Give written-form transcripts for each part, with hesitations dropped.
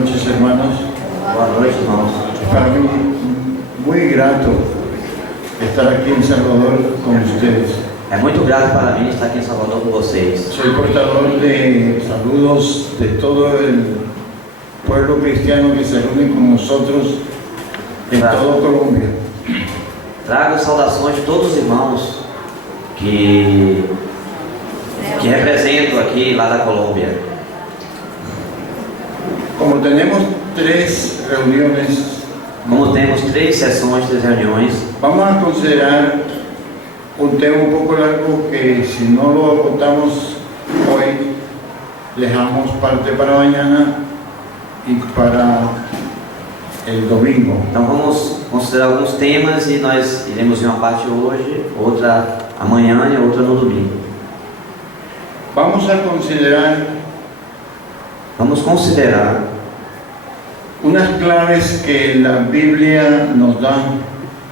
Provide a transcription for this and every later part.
noches, hermanos. Boa noite, irmãos. Para mí, muy grato estar aquí en Salvador con ustedes. É muito grato para mim estar aqui em Salvador com vocês. Soy portador de saludos de todo el pueblo cristiano que se reúne con nosotros en toda Colombia. Trago saudações de todos os irmãos que representam aqui lá da Colômbia. Como tenemos 3 reuniones, Como temos 3 sessões, 3 reuniões, vamos a considerar un tema un poco largo que si no lo agotamos hoy, dejamos parte para mañana y para el domingo. então vamos considerar alguns temas e nós iremos ver uma parte hoje, outra amanhã e outra no domingo. Vamos a considerar unas claves que la Biblia nos da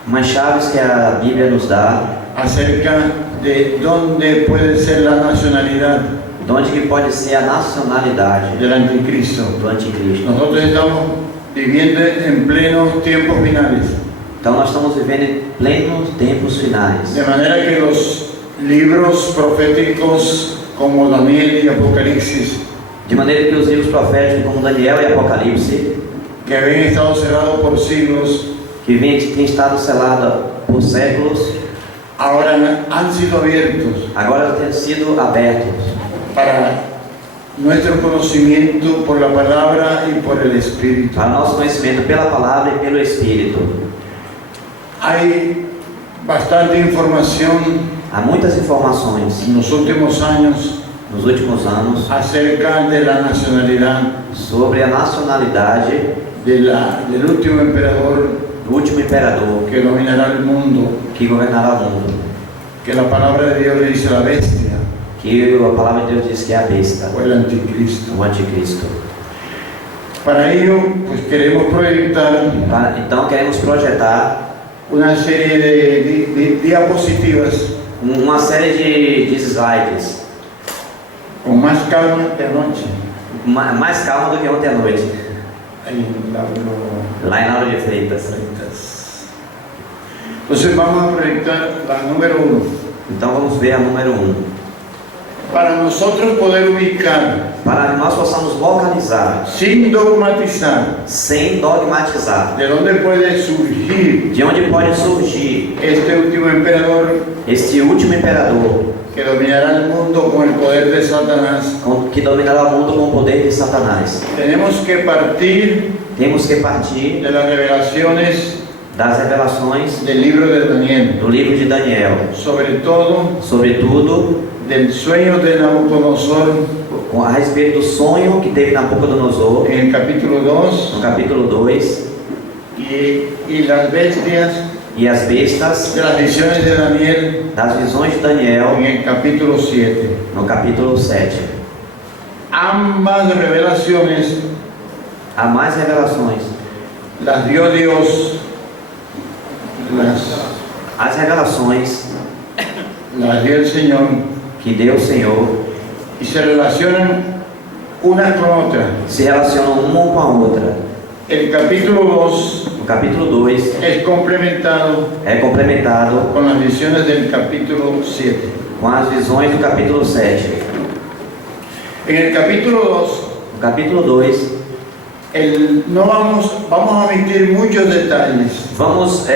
Umas chaves que a Bíblia nos dá, acerca de dónde puede ser la nacionalidad de onde que pode ser a nacionalidade del anticristo. do anticristo. Nosotros estamos viviendo en plenos tiempos finales, Então nós estamos vivendo em plenos tempos finais. de manera que los libros proféticos como Daniel y Apocalipsis, De maneira que os livros proféticos como Daniel e Apocalipse, que habían estado cerrados por siglos, que tem estado selado por séculos, ahora han sido abiertos agora têm sido abertos para nuestro conocimiento por la palabra y por el Espíritu. para nosso conhecimento pela palavra e pelo Espírito. Hay bastante información Há muitas informações en los últimos años nos últimos anos acerca de la nacionalidad sobre a nacionalidade del último emperador do último imperador que dominará el mundo, que governará o mundo, que la palabra de Dios le dice la bestia que a palavra de Deus diz que é a besta, o el anticristo. o anticristo. Para ello, pues queremos proyectar Então queremos projetar una serie de diapositivas uma série de slides, con más calma que anoche. mais calma do que ontem à noite, Ahí la lá em Lauro de Freitas. Entonces vamos a proyectar la número 1. Então vamos ver a número 1. Para nosotros poder ubicar, Para que nós possamos localizar, sin dogmatizar, sem dogmatizar, de dónde puede surgir de onde pode surgir este último emperador este último imperador que dominará el mundo con el poder de Satanás. que dominará o mundo com o poder de Satanás. Tenemos que partir Temos que partir de las revelaciones das revelações del libro de Daniel, do livro de Daniel, sobretudo del sueño de Nabucodonosor a respeito do sonho que teve Nabucodonosor en el capítulo 2 no capítulo 2 y las bestias e as bestas de las visiones de Daniel das visões de Daniel en el capítulo 7. no capítulo 7. Ambas revelaciones Há mais revelações. las dio Dios, As revelações las dio el Señor que deu o Senhor y se relacionan una con otra. se relacionam uma com a outra. El capítulo 2 O capítulo 2 es complementado é complementado con las visiones del capítulo 7. com as visões do capítulo 7. En el capítulo 2 No capítulo 2 no vamos a omitir muchos detalles. vamos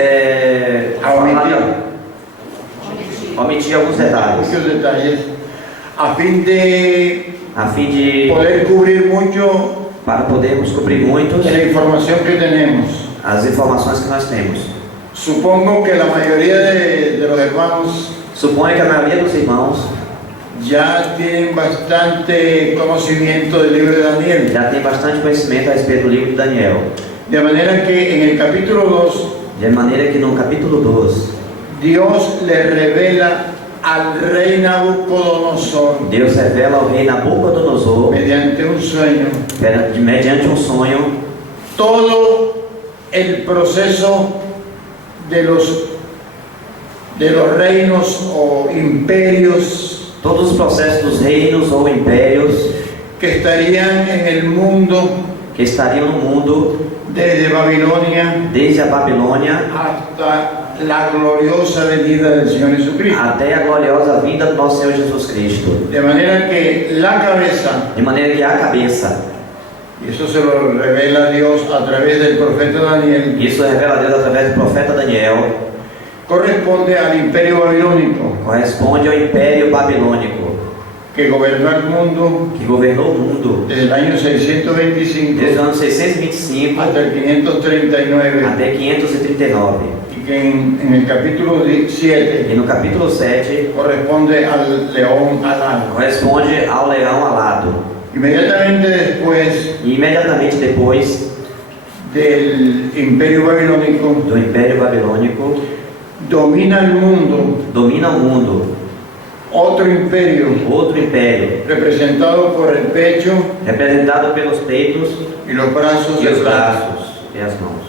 omitir alguns detalhes Muchos detalles a fin de a fim de poder cubrir mucho para podermos cobrir muitos de la información que tenemos. as informações que nós temos. Supongo que la mayoría de los hermanos Suponho que a maioria dos irmãos ya tienen bastante conocimiento del libro de Daniel. já tem bastante conhecimento a respeito do livro de Daniel. De manera que en el capítulo 2 De maneira que no capítulo 2 Dios le revela al rey Nabucodonosor Deus revela ao rei Nabucodonosor mediante un sueño mediante um sonho todo el proceso de los reinos o imperios todos os processos dos reinos ou impérios que estarían en el mundo que estariam no mundo desde Babilonia desde a Babilônia hasta la gloriosa venida del Señor Jesucristo. até a gloriosa vinda do nosso Senhor Jesus Cristo. De manera que la cabeza, De maneira que a cabeça, y eso se lo revela Dios a través del profeta Daniel, isso revela a Deus através do profeta Daniel, corresponde al imperio babilónico corresponde ao Império Babilônico, que gobernó el mundo que governou o mundo desde el año 625 desde o ano 625 hasta el 539, até 539. y que en el capítulo 7 E no capítulo 7 corresponde al león alado. corresponde ao leão alado. Inmediatamente después E imediatamente depois del imperio babilónico, do Império Babilônico, domina el mundo domina o mundo otro imperio outro império, representado por el pecho representado pelos peitos y los brazos e de os plata. braços e as mãos.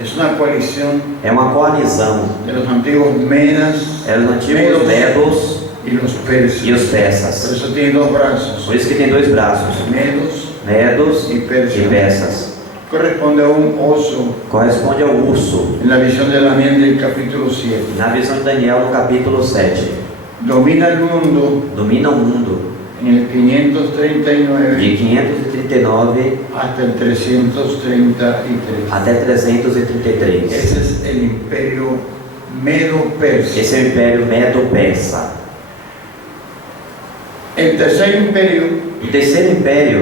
Es una coalición É uma coalizão. de los antiguos medas Eram os antigos medos y los e persas. os Por persas. eso tiene dos brazos, Por isso que tem dois braços, medos medos y e persas. persas. Corresponde a un oso Corresponde ao urso, en la visión de Daniel del capítulo 7. na visão de Daniel no capítulo 7. Domina el mundo Domina o mundo en el 539 de 539 hasta el 333. até 333. Ese es el imperio medo-persa. Esse é o Império Medo-Persa. El tercer imperio O terceiro império,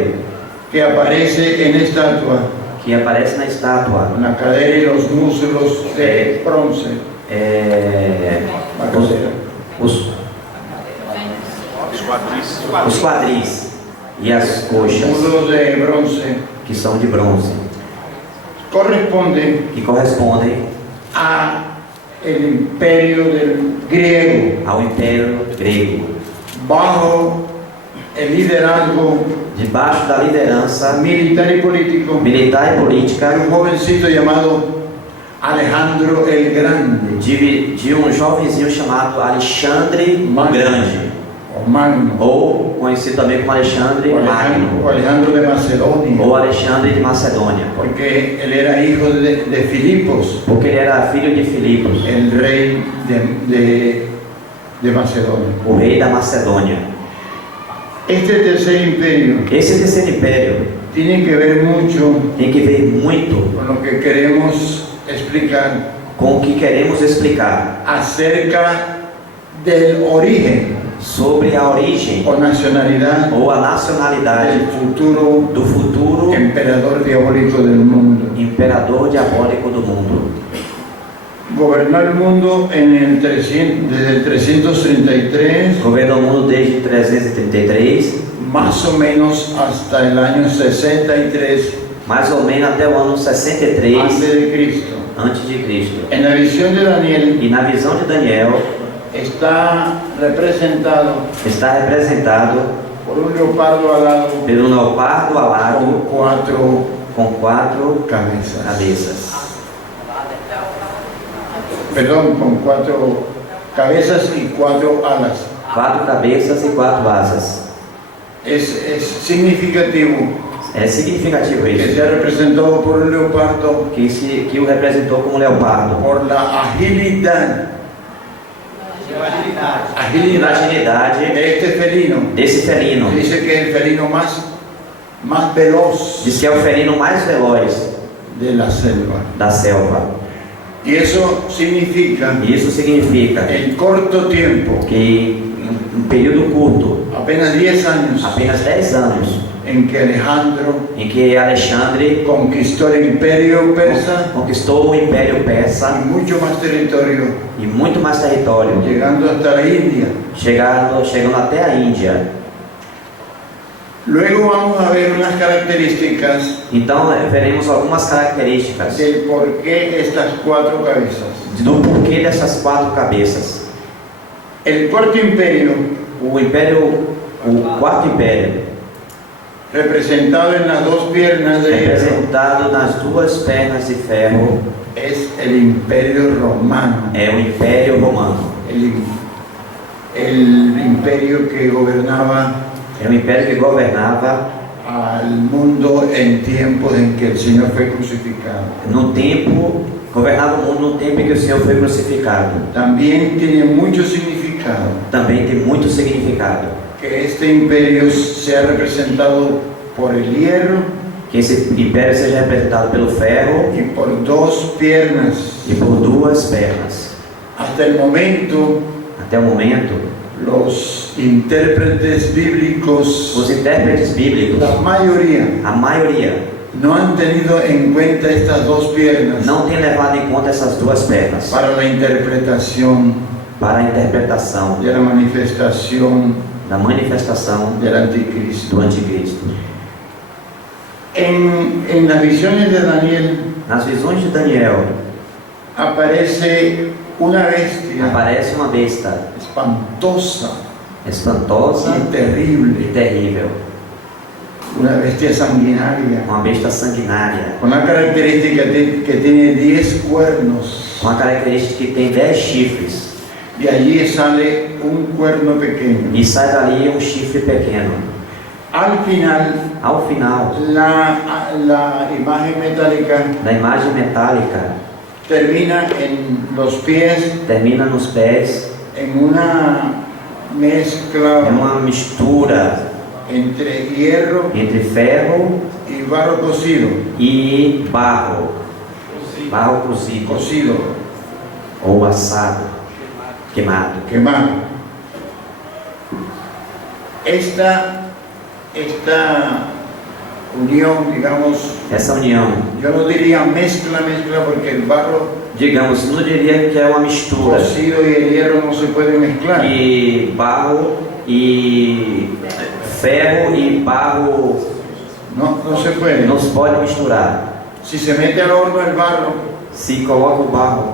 que aparece en estatua, que aparece na estátua, con la cadera y los muslos de bronce, é la cadera, os quadris e as coxas, muslos de bronce, que são de bronze, corresponden que correspondem a el imperio del griego, ao Império Grego, bajo el liderazgo debaixo da liderança militar y político militar e de política un jovencito llamado Alejandro el Grande, de um jovenzinho chamado Alexandre o Grande, o Magno, ou conhecido também como Alexandre o Magno, Alejandro de Macedonia, ou Alexandre de Macedônia, porque él era hijo de Filipos, porque ele era filho de Filipos, el rey de Macedonia. o rei da Macedônia. Este tercer imperio Esse terceiro império tiene que ver mucho tem que ver muito con lo que queremos explicar com o que queremos explicar acerca del origen sobre a origem o nacionalidad ou a nacionalidade del futuro do futuro emperador diabólico del mundo. imperador diabólico do mundo. Gobernó el mundo desde el 333 Governou o mundo desde 333, más o menos hasta el año 63 mais ou menos até o ano 63 antes de Cristo. antes de Cristo. En la visión de Daniel E na visão de Daniel está representado está representado por un leopardo alado pelo leopardo alado con com 4 cabezas. cabeças. Perdón, con 4 cabezas y 4 alas. 4 cabeças e 4 asas. Es significativo É significativo que isso, sea representado por un leopardo que o representou como leopardo. por la agilidad E na agilidade de este felino. desse felino. Dice que es el felino más veloz Diz que é o felino mais veloz de la selva. da selva. Y eso significa E isso significa en corto tiempo, que em um período curto, apenas 10 años, apenas 10 anos, en que Alejandro em que Alexandre conquistó el imperio persa conquistou o Império y Persa mucho más territorio, e muito mais território, llegando hasta la India. chegando até a Índia. Luego vamos a ver unas características Então veremos algumas características del por qué estas 4 cabezas. do porquê dessas 4 cabeças. El cuarto imperio, O quarto império, representado en las 2 piernas de hierro, representado nas 2 pernas de ferro, es el imperio romano, é o Império Romano. el imperio que gobernaba É um império que governava al mundo en tiempos en que el Señor fue crucificado. No tempo, governava o mundo no tempo em que o Senhor foi crucificado. También tiene mucho significado Também tem muito significado. que este imperio sea representado por el hierro Que esse império seja representado pelo ferro y por dos piernas. e por duas pernas. Hasta el momento, Até o momento, los intérpretes bíblicos, os intérpretes bíblicos, la mayoría, a maioria, no han tenido en cuenta estas dos piernas não tem levado em conta essas duas pernas para la interpretación para a interpretação de la manifestación da manifestação del anticristo. do anticristo. En las visiones de Daniel Nas visões de Daniel, aparece una bestia aparece uma besta espantosa espantosa y terrible, e terrível, una bestia sanguinaria, uma besta sanguinária, con la característica que tiene 10 cuernos, com a característica que tem 10 chifres, y allí sale un cuerno pequeño. e sai dali um chifre pequeno. Al final, Ao final la imagen metálica da imagem metálica, termina en los pies, termina nos pés, en una é mezcla uma mistura entre hierro entre ferro y barro cocido, e barro cozido cocido, ou assado, queimado. quemado. Esta unión, digamos, Essa união, yo no diría mezcla porque el barro digamos, não diria que é uma mistura, cocido y el hierro no se pueden mezclar. que barro e ferro e barro No se puede. não se pode misturar. Si se mete al horno el barro Se coloca o barro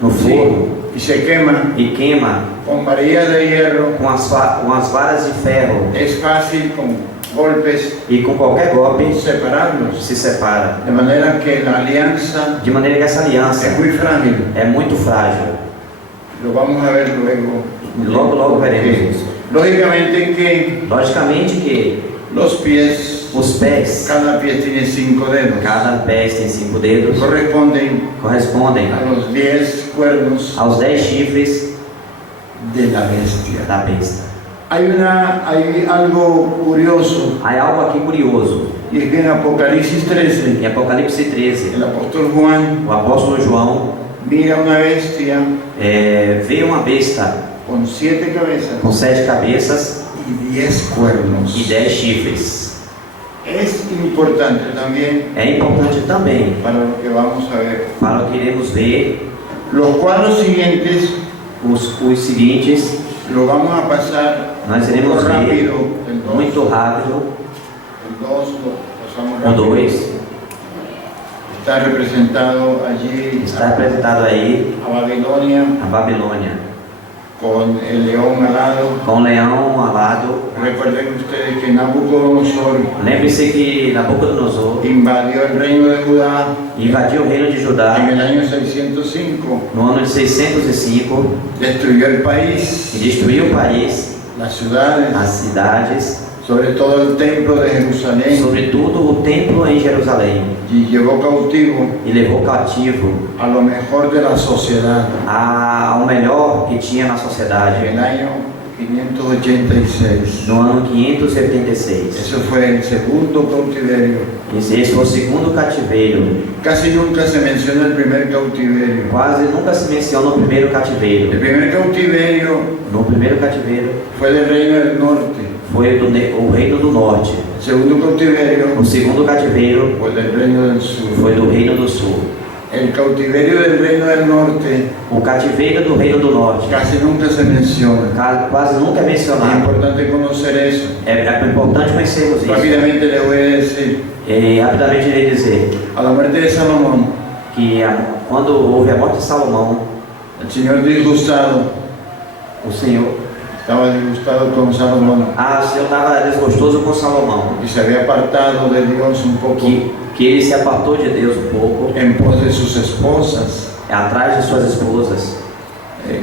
no forno y se quema e queima con varillas de hierro, com as varas de ferro es fácil con golpes e com qualquer golpe separarlos. se separa. De manera que la alianza De maneira que essa aliança es muy frágil. é muito frágil. Lo vamos a ver luego. Logo veremos isso. Lógicamente que Logicamente que los pies, os pés, cada pie tiene 5 dedos, cada pé tem 5 dedos, correspondem a los 10 cuernos aos 10 chifres de la bestia. da besta. Hay algo curioso, Há algo aqui curioso. y es que en Apocalipsis 13, Em Apocalipse 13, el apóstol Juan o apóstolo João mira una bestia vê uma besta con 7 cabezas com 7 cabeças y 10 cuernos. e 10 chifres. Es importante también É importante também para lo que vamos a ver. para o que iremos ver Los cuadros siguientes os seguintes. lo vamos a pasar Nós iremos ver rápido. El 2, muito rápido. el 2 lo pasamos O rápido. 2 Está representado allí está representado aí a Babilonia a Babilônia, con el león alado. com o leão alado. Recuerden ustedes que Nabucodonosor Lembre-se que Nabucodonosor invadió el reino de Judá invadiu o reino de en Judá el año 605, no ano de 605 destruyó el país, e destruiu o país, las ciudades, as cidades, sobre todo el templo de Jerusalén, sobretudo o templo em Jerusalém, y llevó cautivo e levou cativo a lo mejor de la sociedad ao melhor que tinha na en sociedade el año 586. no ano 576. Eso fue el segundo cautiverio. Esse foi o segundo cativeiro. Casi nunca se menciona el primer cautiverio. Quase nunca se menciona o primeiro El cativeiro. primer cautiverio No primeiro cativeiro fue del reino del norte. foi o reino do norte. El segundo cautiverio O segundo cativeiro fue del reino del sur. foi do reino do sul. El cautiverio del reino del norte O cativeiro do reino do norte casi nunca se menciona. quase nunca é Es mencionado. importante conocer eso. É importante conhecermos isso. Rápidamente les voy a decir, E rapidamente irei dizer a la muerte de Salomón, que quando houve a morte de Salomão, el Señor disgustado, o Senhor estaba disgustado con Salomón o Senhor estava desgostoso com Salomão, y se había apartado de Dios un poco que ele se apartou de Deus um pouco, en pos de sus esposas, atrás de suas esposas,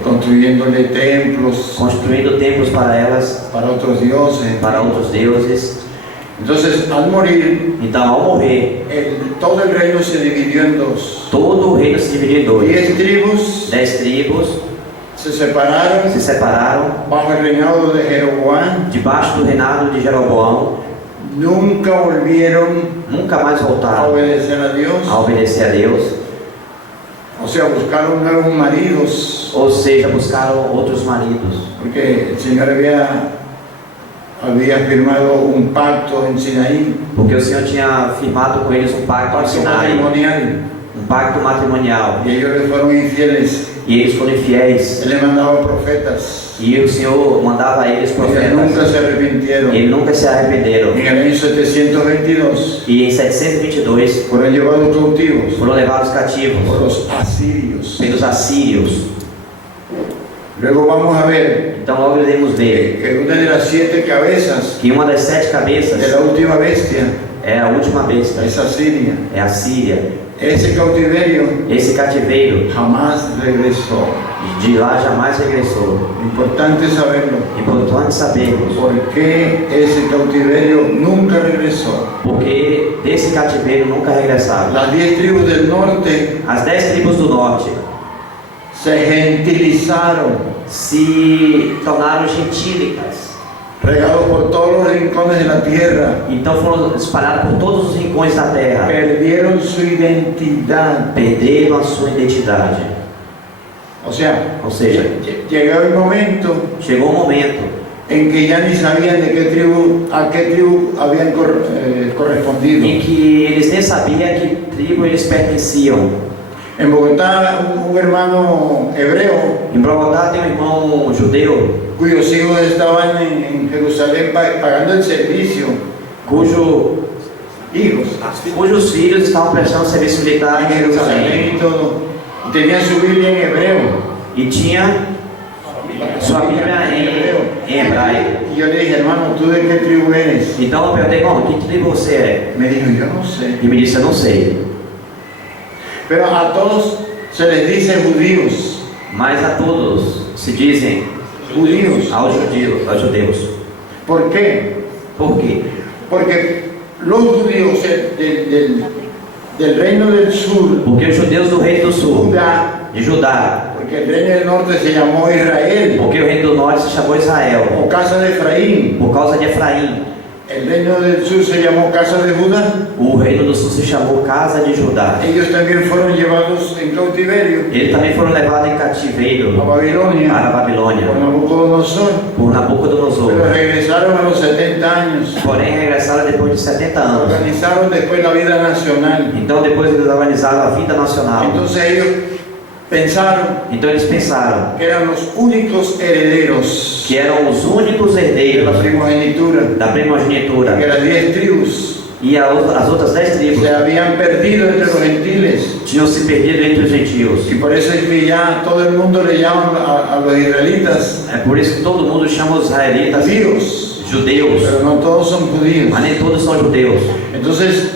construyéndole templos construindo templos para elas, para otros dioses. para outros deuses. Entonces, al morir, Então, ao morrer, todo el reino se dividió en dos. todo o reino se dividiu em dois. 10 tribus 10 tribos se separaron se separaram bajo el reinado de Jeroboam. debaixo do reinado de Jeroboão. Nunca volvieron Nunca mais a voltaram obedecer a Dios. a obedecer a Deus. O sea, buscaron nuevos maridos, Ou seja, buscaram outros maridos. porque el Señor había firmado un pacto en Sinaí, Porque o Senhor tinha firmado com eles um pacto no pacto Sinai, matrimonial, um pacto matrimonial. y ellos le fueron infieles. E eles foram infiéis. Él le mandaba profetas, E o Senhor mandava a eles y ellos nunca profetas. se arrepintieron. Eles nunca se arrependeram. En el año 722 E em 722 fueron llevados cautivos foram levados por cativos los asirios. pelos assírios. Luego vamos a ver Então logo iremos ver que una de las 7 cabezas que uma das 7 de cabeças la última bestia é a última besta, es Asiria. é a Síria. Ese cautiverio Esse cativeiro jamás regresó. de lá jamais regressou. Importante saberlo. Importante sabermos, ¿Por qué ese cautiverio nunca regresó? porque desse cativeiro nunca regressaram. Las 10 tribus del norte As 10 tribos do norte se gentilizaron, se tornaram gentílicas. regados por todos los rincones de la tierra. Então foram espalhados por todos os rincões da terra. Perdieron su identidad. Perderam a sua identidade. O sea, Ou seja, llegó el momento chegou um momento en que ya ni sabían de qué tribu, a qué tribu habían correspondido. em que eles nem sabiam a que tribo eles pertenciam. En Bogotá, un hermano hebreo Em Bogotá tem um irmão judeu cuyos hijos estaban en Jerusalén pagando el servicio, cujos filhos estavam prestando serviço militar en em Jerusalém Jerusalén y todo. Y tenía su Biblia en hebreo. e tinha sua Bíblia em hebraico. Y yo le dije, hermano, ¿tú de qué tribu eres? Então eu perguntei, irmão, que tribo você é? Me dijo, yo no sé. E me disse, eu não sei. Pero a todos se les dice judíos. Mas a todos se dizem Judíos. aos judeus. ¿Por qué? Por quê? Porque los judíos del reino del sur, Porque os judeus do reino do sul, Judá, de Judá, porque el reino del norte se llamó Israel, porque o reino do norte se chamou Israel, o casa de Efraín. por causa de Efraim. El reino del sur se llamó casa de Judá. O reino do sul se chamou Casa de Judá. Ellos también fueron llevados en cautiverio Eles também foram levados em a cativeiro Babilonia para a Babilônia por Nabucodonosor, por Nabucodonosor. pero regresaron a los 70 años. Porém, regressaram depois de 70 anos. Organizaron después la vida nacional. Então, depois eles organizaram a vida nacional. Entonces ellos pensaron Então, eles pensaram que eran los únicos herederos que eram os únicos de la herdeiros primogenitura, da primogenitura. que las 10 tribus E as outras 10 tribos se habían perdido entre los gentiles. tinham se perdido entre os gentios. Y por eso es que ya todo el mundo le llaman a los israelitas É por isso que todo mundo chama os israelitas judíos, judeus, pero no todos son judíos. mas nem todos são judeus. Entonces,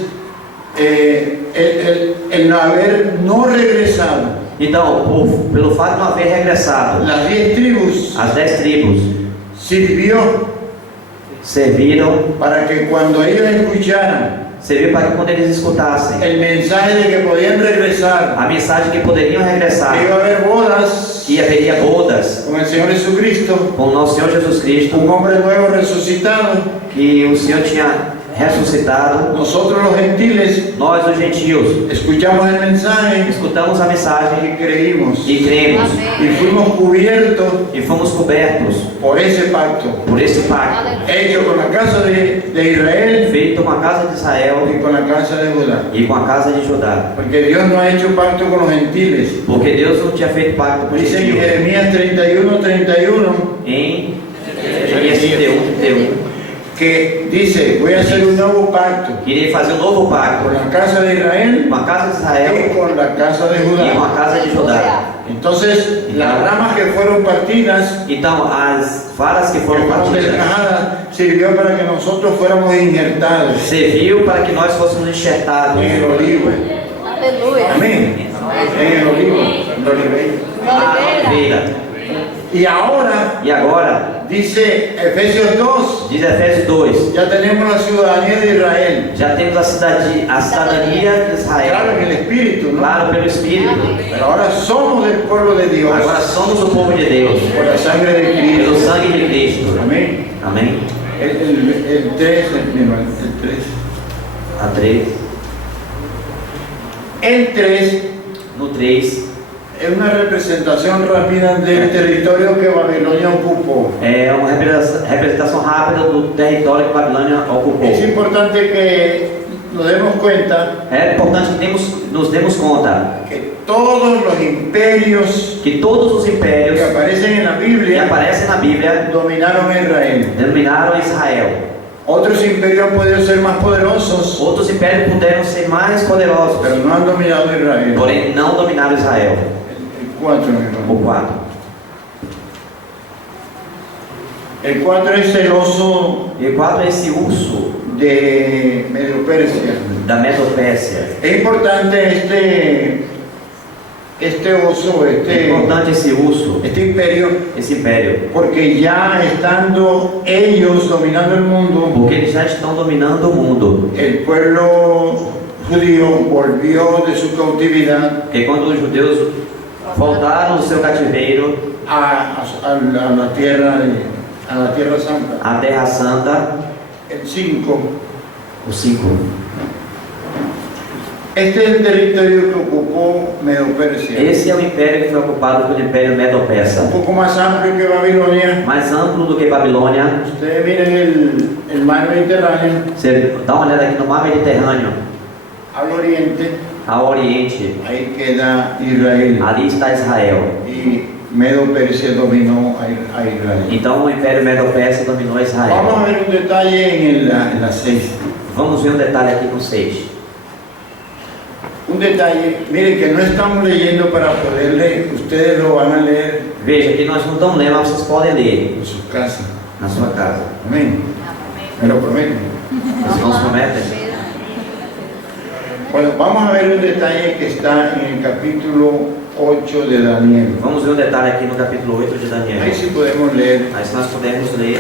el haber no regresado, Então, pelo fato de não haver regressado, las 10 tribus as 10 tribos sirvió serviram para que cuando ellos escucharan serviu para que quando eles escutassem el mensaje de que podían regresar, a mensagem que poderiam regressar, que iba a haber bodas que haveria bodas con el Señor Jesucristo, com o nosso Senhor Jesus Cristo, un hombre nuevo resucitado. que o Senhor tinha ressuscitado. Nosotros los gentiles Nós, os gentios, escuchamos el mensaje escutamos a mensagem y creímos e cremos y fuimos cubiertos e fomos cobertos por ese pacto por esse pacto hecho con la casa de Israel feito com a casa de Israel y con la casa de Judá. e com a casa de Judá. Porque Dios no ha hecho pacto con los gentiles. Porque Deus não tinha feito pacto com os Dice en gentios. Jeremías 31:31 Em Jeremias 31, que dice, voy a hacer un nuevo pacto irei fazer um novo pacto con la casa de Israel com a casa de y Israel con la casa de e com Judá. a casa de Judá. Entonces, las ramas que fueron partidas, Então, as varas que que foram fueron partidas desgajadas, sirvió para que nosotros fuéramos injertados serviu para que nós fôssemos enxertados en el olivo. Aleluia. Amén. En el olivo, en la oliveira. a oliveira. Y ahora, E agora, dice Efesios 2, diz Efésios 2, ya tenemos la ciudadanía de Israel. já temos a cidadania de Claro, Israel, en el Espíritu, ¿no? claro, pelo Espírito. Pero ahora somos del pueblo de Dios Agora somos o povo de Deus, por la sangre de pelo Cristo. sangue de Cristo. Amén. Amém? El 3, el 3. A 3. El 3 No 3, es una representación rápida del territorio que Babilonia ocupó. é uma representação rápida do território que Babilônia ocupou. Es importante que nos demos cuenta É importante que nos demos conta que todos los imperios que todos os impérios que aparecen en la que Biblia aparecem na Bíblia dominaron a Israel. dominaram Israel. Otros imperios han podido ser más poderosos, Outros impérios puderam ser mais poderosos, pero no han dominado a Israel. porém não dominaram Israel. El 4, mi hermano. O 4. El 4 es celoso E o 4 é esse urso de Medio-Persia. da Medo-Pérsia. Es importante este oso, É importante esse urso, este imperio, esse império, porque ya estando ellos dominando el mundo, porque eles já estão dominando o mundo. el pueblo judío volvió de su cautividad Porque quando os judeus voltaram do seu cativeiro a la tierra santa. à Terra Santa, El 5. o 5. Este es el territorio que ocupó Medo-Persia. Esse é o império que foi ocupado pelo Império Medo-Persa. Un poco más amplio que Babilonia. Mais amplo do que Babilônia. Ustedes miren el mar Mediterráneo Você dá uma olhada aqui no mar Mediterrâneo, al oriente, ao oriente, ahí queda Israel. ali está Israel. Y Medo-Persia dominó a Israel. Então o Império Medo-Persa dominou Vamos Israel. a ver un detalle en la 6. Vamos ver um detalhe aqui no 6. Un detalle, miren que no estamos leyendo para poder leer, ustedes lo van a leer Veja que nós não estamos lendo, mas vocês podem ler en sus casas. na sua casa. Amén. ¿Me lo prometen? Vocês não se prometem? Bueno, vamos a ver un detalle que está en el capítulo 8 de Daniel. Vamos ver um detalhe aqui no capítulo 8 de Daniel. Ahí sí podemos leer Aí se nós pudermos ler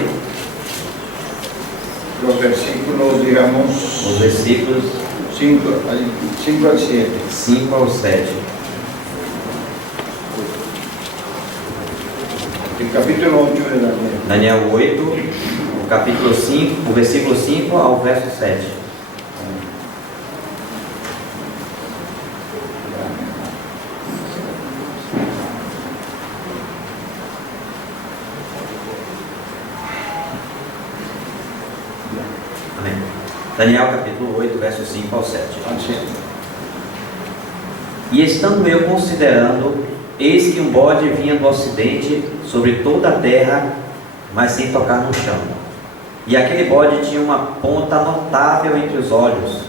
los versículos, digamos, os versículos 5 al 7. 5 ao 7. El capítulo 8 de Daniel. Daniel 8, o capítulo 5, o versículo 5 ao verso 7. Amém. Daniel capítulo 8, verso 5 ao 7. Al 7. E estando eu considerando, eis que um bode vinha do ocidente sobre toda a terra, mas sem tocar no chão. E aquele bode tinha uma ponta notável entre os olhos.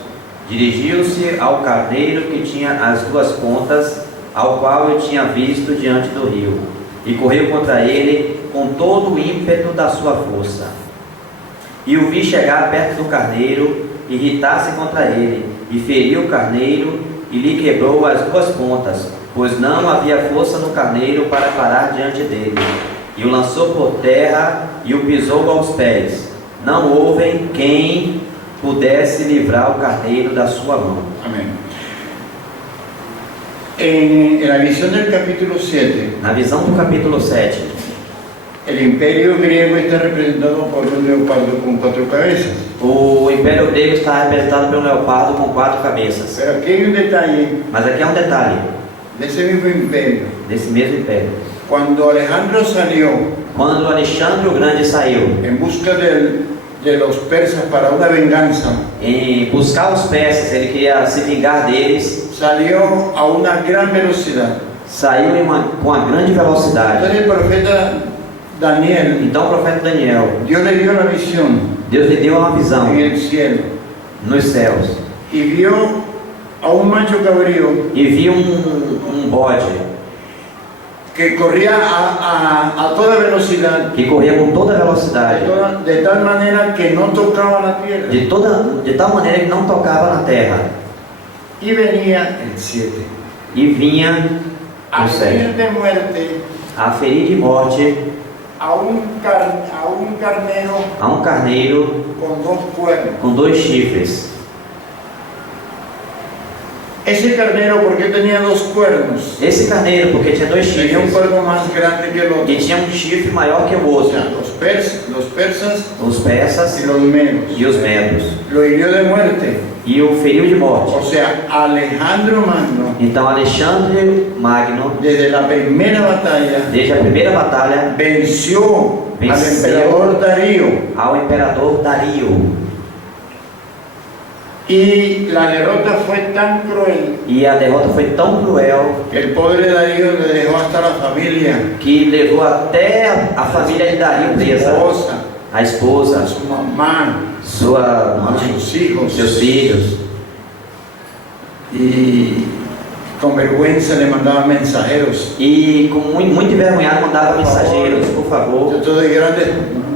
Dirigiu-se ao carneiro que tinha as duas pontas, ao qual eu tinha visto diante do rio, e correu contra ele com todo o ímpeto da sua força. E o vi chegar perto do carneiro, irritar-se contra ele, e feriu o carneiro, e lhe quebrou as duas pontas, pois não havia força no carneiro para parar diante dele. E o lançou por terra, e o pisou aos pés. Não houve quem pudesse livrar o carneiro da sua mão. Amén. En la visión del capítulo 7, Na visão do capítulo 7, el imperio griego está representado por un leopardo con 4 cabezas. o Império Grego está representado por um leopardo com 4 cabeças. Pero aquí hay un detalle Mas aqui é um detalhe de ese mismo imperio. desse mesmo império. Cuando Alejandro salió Quando Alexandre o Grande saiu en busca de los persas para una venganza, em buscar os persas, ele queria se vingar deles, salió a una gran velocidad. saiu com uma grande velocidade. Entonces el profeta Daniel, Então o profeta Daniel, Dios le dio la visión Deus lhe deu uma visão en el cielo nos céus y vio a un macho cabrío e viu um bode que corría a toda velocidad, que corria com toda a velocidade, de tal manera que no tocaba la tierra. de tal maneira que não tocava na terra, Y venía el 7. e vinha o Al 7. venir de muerte, a ferir de morte a un carnero a um carneiro con 2 cuernos. com 2 chifres. Ese carnero, ¿por qué tenía 2 cuernos? Esse carneiro, porque tinha 2 Tenía un chifres cuerno más grande que el otro. e tinha um chifre maior que o O outro, sea, los persas os persas y los medos. e os medos, Lo hirió de muerte. e o feriu de morte. O sea, Alejandro Magno, Então Alexandre Magno, desde la primera batalla, desde a primeira batalha, venció al Venció. emperador Darío. ao imperador Dario. Y la derrota fue tan cruel E a derrota foi tão cruel que el pobre Darío le dejó hasta la familia, que levou até a família de Dario su presa, esposa, a esposa, su mamá, sua a mãe, sus hijos. seus filhos. Y con vergüenza le mandaba mensajeros. E com muito envergonhado mandava mensageiros, por Yo favor, te doy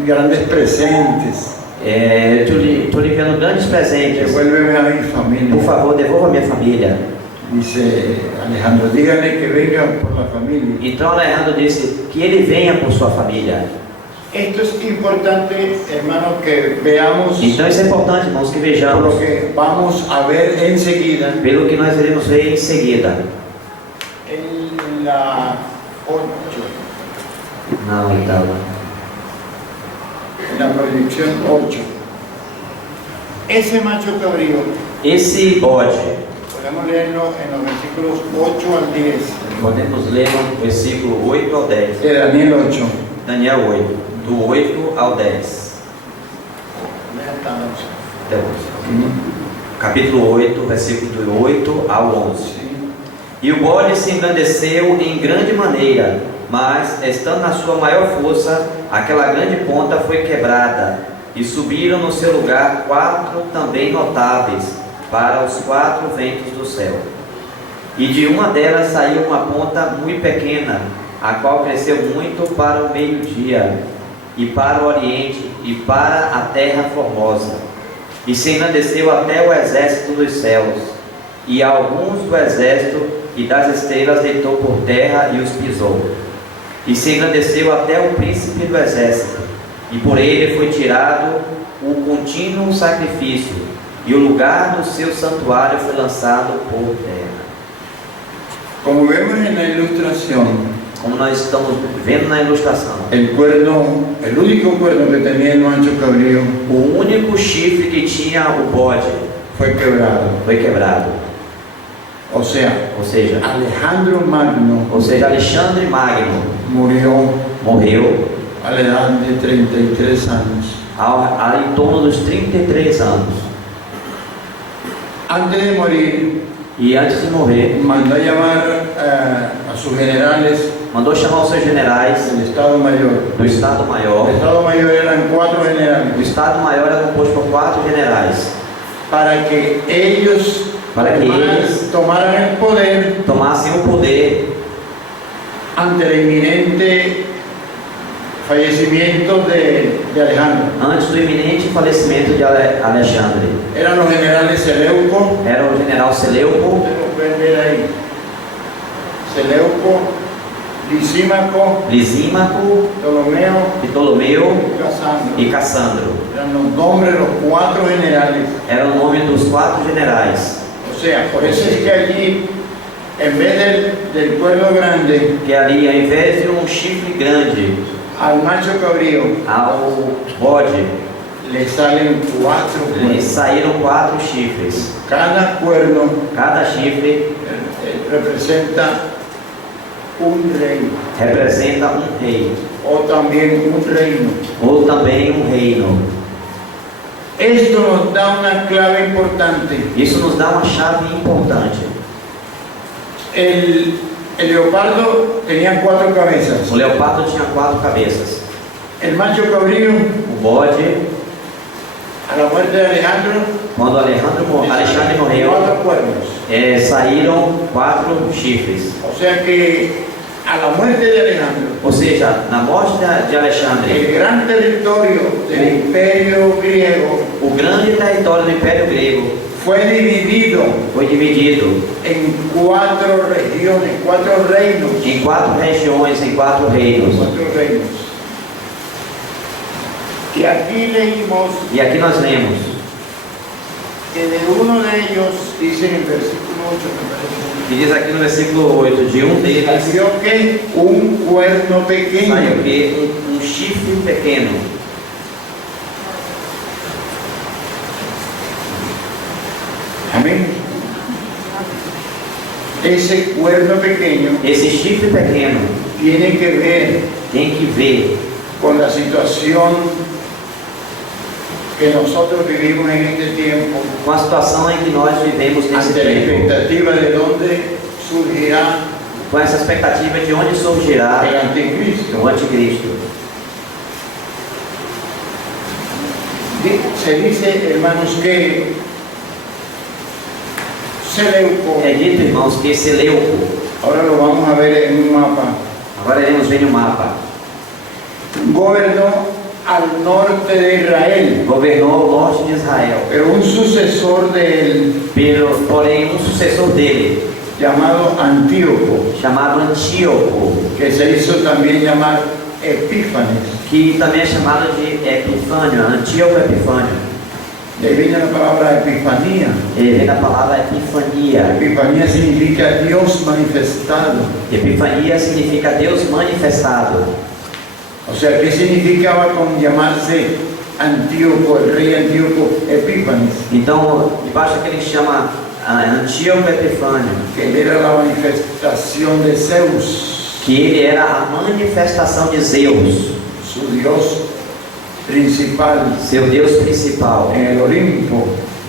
grandes presentes. estou lhe enviando grandes presentes. Devuélveme a mi familia. Por favor, devolva a minha família. Dice Alejandro, díganle que venga por la familia. Então Alejandro disse que ele venha por sua família. Esto es importante, hermano, que veamos Então isso é importante, irmãos, que por vejamos lo que vamos a ver enseguida pelo que nós iremos ver em seguida. en la 8, Na oitava. en la proyección 8. Ese macho cabrío, Esse bode, podemos leerlo en los versículos 8 al 10 podemos ler no versículo 8 ao 10. de Daniel 8. Daniel 8, do 8 ao 10. Lea hasta el 11. Até o 11. Capítulo 8, versículo do 8 ao 11. Sí. E o bode se engrandeceu em grande maneira, mas, estando na sua maior força, aquela grande ponta foi quebrada, e subiram no seu lugar 4 também notáveis, para os 4 ventos do céu. E de uma delas saiu uma ponta muito pequena, a qual cresceu muito para o meio-dia, e para o oriente, e para a terra formosa. E se engrandeceu até o exército dos céus, e alguns do exército e das estrelas deitou por terra e os pisou. E se engrandeceu até o príncipe do exército, e por ele foi tirado o contínuo sacrifício, e o lugar do seu santuário foi lançado por terra. Como vemos en la ilustración, Como nós estamos vendo na ilustração, el único cuerno que tenía el macho cabrío o único chifre que tinha o bode fue quebrado. foi quebrado. O sea, Ou seja, Alejandro Magno Alexandre Magno murió morreu a la edad de 33 años. em torno dos 33 anos. Antes de morir, E antes de morrer, mandó a llamar a sus generales mandou chamar os seus generais del Estado Mayor. do Estado Maior. El Estado Mayor eran 4 O generales, Estado Maior era composto por 4 generais, para que ellos tomaran el poder tomassem o poder ante el inminente fallecimiento de Alejandro. antes do iminente falecimento de Alexandre. Eran los generales Seleuco, Era o general Seleuco, ustedes pueden ver ahí, Seleuco, Lisímaco, Lisímaco, Ptolomeo, Ptolomeu Casandro. e Cassandro. Eran los nombres de los 4 generales. Era o nome dos 4 generais. O sea, por eso es que allí, en vez del cuerno grande, Que ali, ao invés de um chifre grande al macho cabrío ao bode, le salen 4 lhe cuernos. saíram 4 chifres. Cada cuerno Cada chifre representa un rey representa um rei, o también un reino. ou também um reino. Esto nos da una clave importante. Isso nos dá uma chave importante. El leopardo tenía 4 cabezas. O leopardo tinha 4 cabeças. El macho cabrío, O bode, a la muerte de Alejandro, quando Alexandre morreu, 4 cuernos. saíram 4 chifres. O sea que a la muerte de Alejandro, Ou seja, na morte de Alexandre, el gran territorio del imperio griego o grande território do Império Grego fue dividido foi dividido en 4 regiones, 4 reinos. em 4 regiões, em 4 reinos. 4 reinos. Y aquí leímos E aqui nós lemos que de uno de ellos, dice en el versículo 8, me parece, que diz aqui no versículo 8, de um deles salió que un cuerno saiu pequeño. que um chifre pequeno. Amén. Ese cuerno pequeño Esse chifre pequeno tiene que ver tem que ver con la situación que nosotros vivimos en este tiempo, com a situação em que nós vivemos nesse ante la tempo, expectativa de dónde surgirá com essa expectativa de onde surgirá el anticristo. o anticristo. Se dice, hermanos, que Seleuco, É dito, irmãos, que Seleuco, ahora lo vamos a ver en un mapa, agora iremos ver no mapa, gobernó al norte de Israel, governou o norte de Israel. pero un sucesor de él, Porém, um sucessor dele, llamado Antíoco, chamado Antíoco, que se hizo también llamar Epífanes. que também é chamado de Epifânio, Antíoco Epifânio. De ahí viene la palabra Epifanía. Vem da palavra Epifania. Epifanía significa Dios manifestado. Epifania significa Deus manifestado. O sea, ¿qué significaba con llamarse Antíoco, el rey Antíoco Epífanes? Então, debaixo que ele chama Antíoco Epifânio, Que él era la manifestación de Zeus, que ele era a manifestação de Zeus, su Dios principal seu Deus principal, en el Olimpo.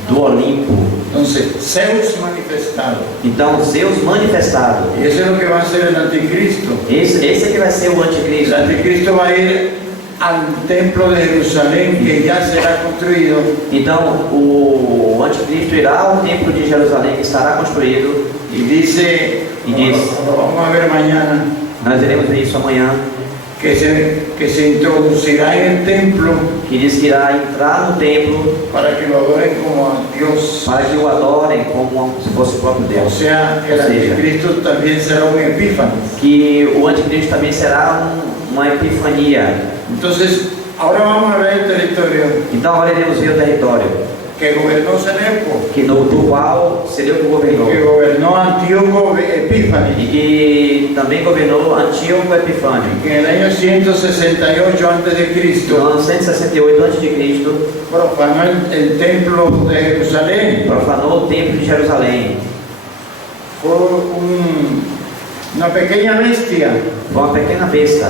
do Olimpo. Entonces, Zeus manifestado. Então, Zeus manifestado. Y eso es lo que va a ser el anticristo. Esse é que vai ser o El anticristo. anticristo va a ir al templo de Jerusalén, que ya será construido, Então, o anticristo irá ao templo de Jerusalém, que estará construído. y dice, Y dice, lo vamos a ver mañana, nós iremos ver isso amanhã, que se introducirá en el templo que diz que irá entrar no templo para que lo adoren como a Dios. para que o adorem como se fosse o próprio O Deus. sea, el O sea, anticristo también será un Epífanes. Que o anticristo também será uma epifania. Entonces, ahora vamos a ver el territorio Então agora iremos ver o território que gobernó Seleuco, do qual Seleuco governou. que gobernó Antíoco Epífanes, E que também governou Antíoco Epifânio. que en el año 168 antes de No Cristo ano 168 a.C., profanó el templo de Jerusalén. profanou o templo de Jerusalém. Fue una pequeña bestia, Foi uma pequena besta.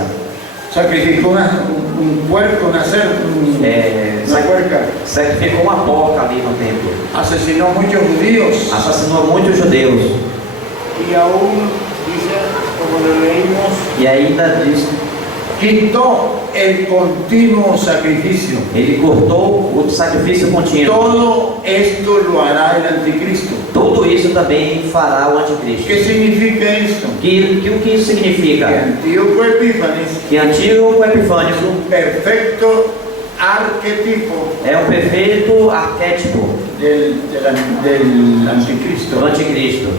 sacrificó un puerco, una puerca, Sacrificou uma porca ali no templo. asesinó a muchos judíos Assassinou muitos judeus. y aún, dice, como lo leímos, E ainda diz, quitó el continuo sacrificio. ele cortou o sacrifício contínuo. Todo esto lo hará el anticristo. Tudo isso também fará o anticristo. ¿Qué significa esto? O que isso Que significa? Antíoco Epífanes Que Antíoco Epifânio es un perfecto arquetipo é um perfeito arquétipo del anticristo. do anticristo.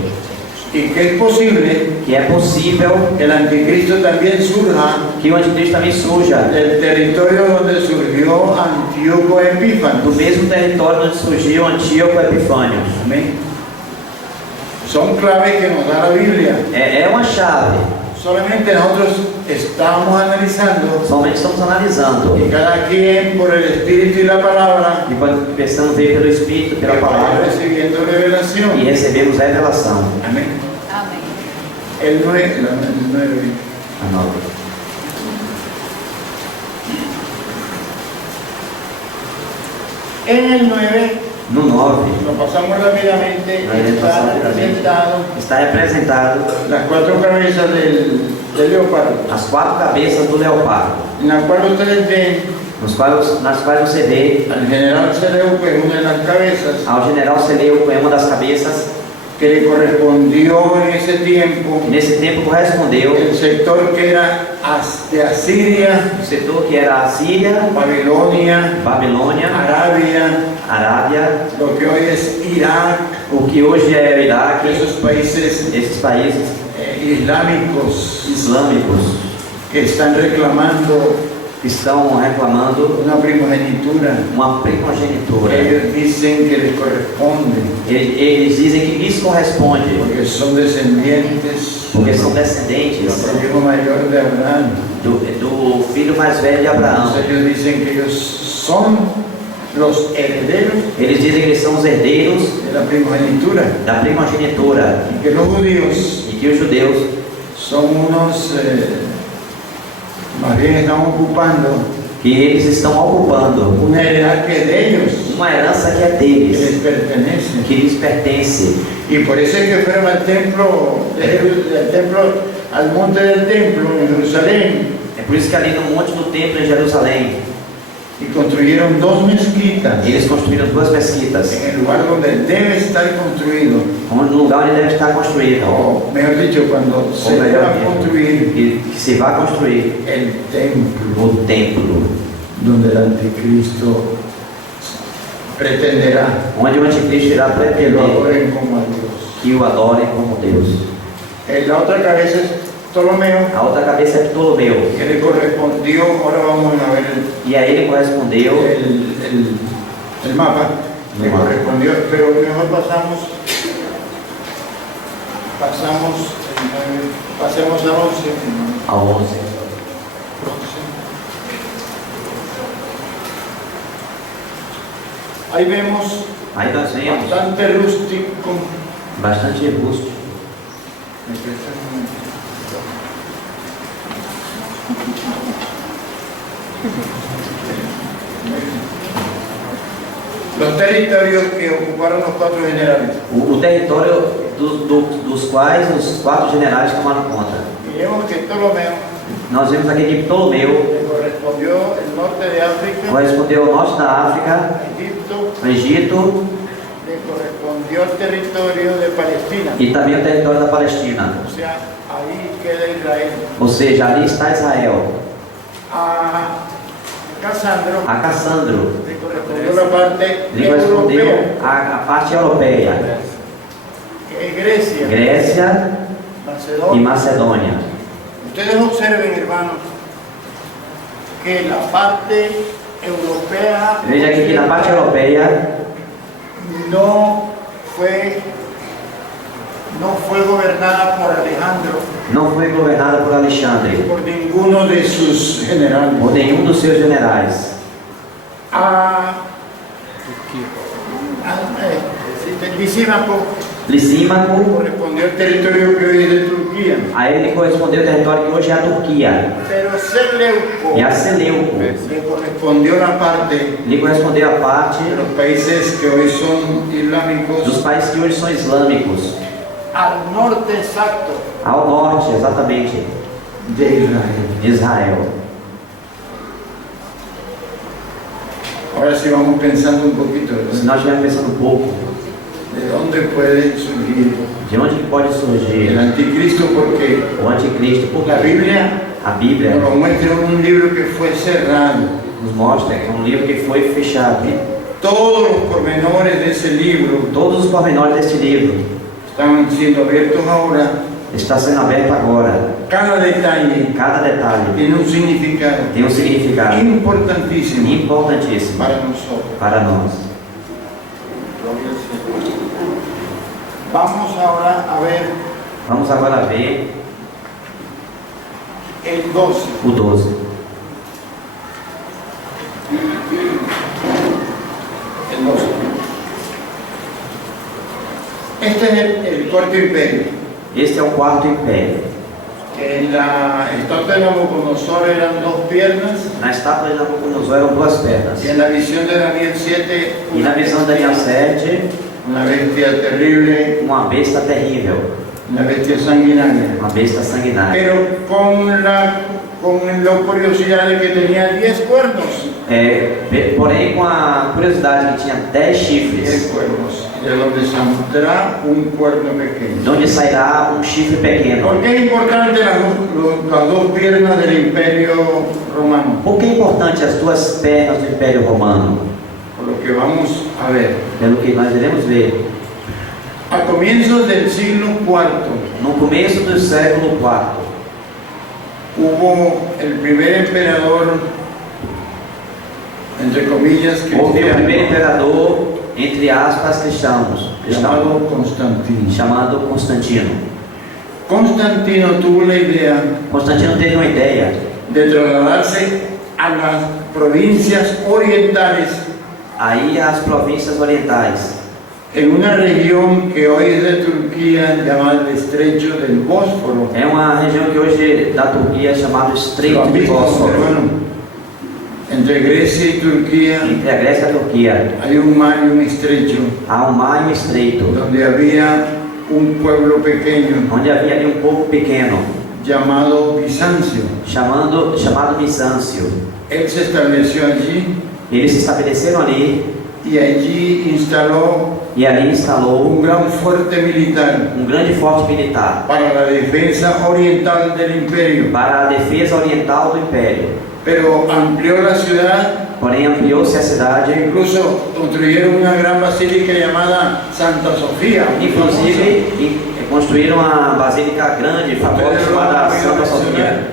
Y que es posible Que é possível que el anticristo también surja que o anticristo também surja del territorio donde surgió Antíoco do Epífanes. mesmo território onde surgiu Antíoco Epifânio. Amén. Son claves que nos da la Biblia. É uma chave. Solamente nosotros estamos analizando Somente estamos analisando. y cada quien por el Espíritu y la palabra E quando pensamos ver pelo Espírito, que pela vaya palavra, recibiendo e revelación. recebemos a revelação. Amén. Amém. El 9. A nova. En el 9, No 9, lo pasamos rápidamente, Ahí está pasamos rápidamente. representado está representado las 4 cabezas del leopardo, as 4 cabeças do leopardo, en la cual ustedes ven nas quais você vê al general Seleuco en una de las cabezas, ao general Seleuco em uma das cabeças, que le correspondió en ese tiempo E nesse tempo correspondeu el sector que era de Asiria, o setor que era a Síria, Babilonia, Babilônia, Arabia, Arábia, lo que hoy es Irak, o que hoje é o Iraque, esos países esses países islámicos islâmicos que están reclamando estão reclamando una primogenitura. uma primogenitura. Ellos dicen que les corresponde Eles dizem que lhes corresponde, porque son descendientes porque são descendentes del hijo mayor de Abraham. do filho mais velho de Abraão. Entonces ellos dicen que ellos son los herederos Eles dizem que eles são os herdeiros de la primogenitura da primogenitura y que los judíos e que os judeus son unos, más bien están ocupando que eles estão ocupando una heredad que es de ellos, uma herança que é que les deles, pertenece. que lhes pertence. Y por eso es que fueron al templo, al monte del templo en Jerusalén É por isso que ali no monte do templo em Jerusalém, y construyeron dos mezquitas eles construíram duas mesquitas, en el lugar donde debe estar construido, no lugar onde deve estar construído, o mejor dicho, cuando ou se melhor va a mesmo, construir que se vai construir el templo o templo, donde el anticristo pretenderá onde o anticristo irá que lo pretender adoren como a Dios. que o adorem como Deus. La otra cabeza es Ptolomeo, A outra cabeça é Ptolomeu, que le correspondió, ahora vamos a ver e a ele correspondeu el mapa, le El mapa. correspondió, pero mejor pasemos a 11. a 11. Ahí vemos Aí nós vemos bastante rústico. bastante rústico. Me prestan un momento. Los territorios que ocuparon los 4 generales. O território dos quais os 4 generais tomaram conta. Y vemos que Ptolomeo Nós vemos aqui que Ptolomeu le correspondió el norte de África, correspondeu ao norte da África, a Egipto, ao Egito le correspondió el territorio de Palestina. e também o território da Palestina. O sea, ahí queda Israel. Ou seja, ali está Israel. A Casandro A Cassandro le correspondió la parte lhe europea, correspondeu a parte europeia, que es Grecia, Grécia e Macedonia. Macedônia. Ustedes observen, hermanos, que la parte europea Veja aqui que na parte europeia no fue gobernada por Alejandro, não foi governada por Alexandre, por ninguno de sus generales. por nenhum dos seus generais. Lisímaco, correspondió al territorio que hoy es de Turquía. a ele correspondeu o território que hoje é a Turquia. Pero Seleuco E a Seleuco le correspondió la parte lhe correspondeu a parte de los países que hoy son islámicos dos países que hoje são islâmicos, al norte exacto ao norte, exatamente, de Israel. Israel. Ahora sí vamos pensando un poquito, Se nós estivermos pensando um pouco, ¿de dónde puede surgir de onde que pode el surgir anticristo? Porque o anticristo? Porque la Biblia a Bíblia nos lo muestra en un libro que fue cerrado. nos mostra que é um livro que foi fechado. Todos los pormenores de ese libro Todos os pormenores deste livro están siendo abiertos ahora. está sendo aberto agora. Cada detalle Cada detalhe tiene un significado tem um significado importantísimo importantíssimo para nosotros. para nós. Gloria al Señor. Vamos ahora a ver Vamos agora ver el 12. o 12. El 12. Este es el cuarto imperio. Este é o quarto império. En la estatua de Nabucodonosor eran 2 piernas Na estátua de Nabucodonosor eram 2 pernas. y en la visión de Daniel 7 E na visão de Daniel 7, una bestia terrible, uma besta terrível, una bestia sanguinaria. uma besta sanguinária. Pero con la curiosidad de que tenía 10 cuernos. Porém, com a curiosidade que tinha 10 chifres. 10 cuernos. de donde saldrá un cuerno pequeño. de onde sairá um chifre pequeno. ¿Por qué es importante las dos piernas del Imperio Romano? Por que é importante as duas pernas do Império Romano? Por lo que vamos a ver. Pelo que nós iremos ver. A comienzos del siglo IV No começo do século IV, hubo el primer emperador, entre comillas, houve o primeiro cristiano, imperador, entre aspas, cristão, llamado Constantino. chamado Constantino. Constantino tuvo la idea Constantino teve uma ideia de trasladarse a las provincias orientales, aí às províncias orientais, en una región que hoy es de Turquía llamada el Estrecho del Bósforo. é uma região que hoje da Turquia é chamada Lo Estreito han de visto, Bósforo. hermano. Entre Grecia y Turquía Entre a Grécia e a Turquia hay un mar y un estrecho há um mar e um estreito, donde había un pueblo pequeño onde havia ali um povo pequeno, llamado Bizancio. chamado Bizâncio. Él se estableció allí Eles se estabeleceram ali y allí instaló e ali instalou un gran fuerte militar um grande forte militar para la defensa oriental del imperio, para a defesa oriental do Império. pero amplió la ciudad Porém, ampliou-se a e cidade, incluso construyeron una gran basílica llamada Santa Sofía, muy famosa. inclusive construíram uma basílica grande, famosa, chamada Santa Sofia.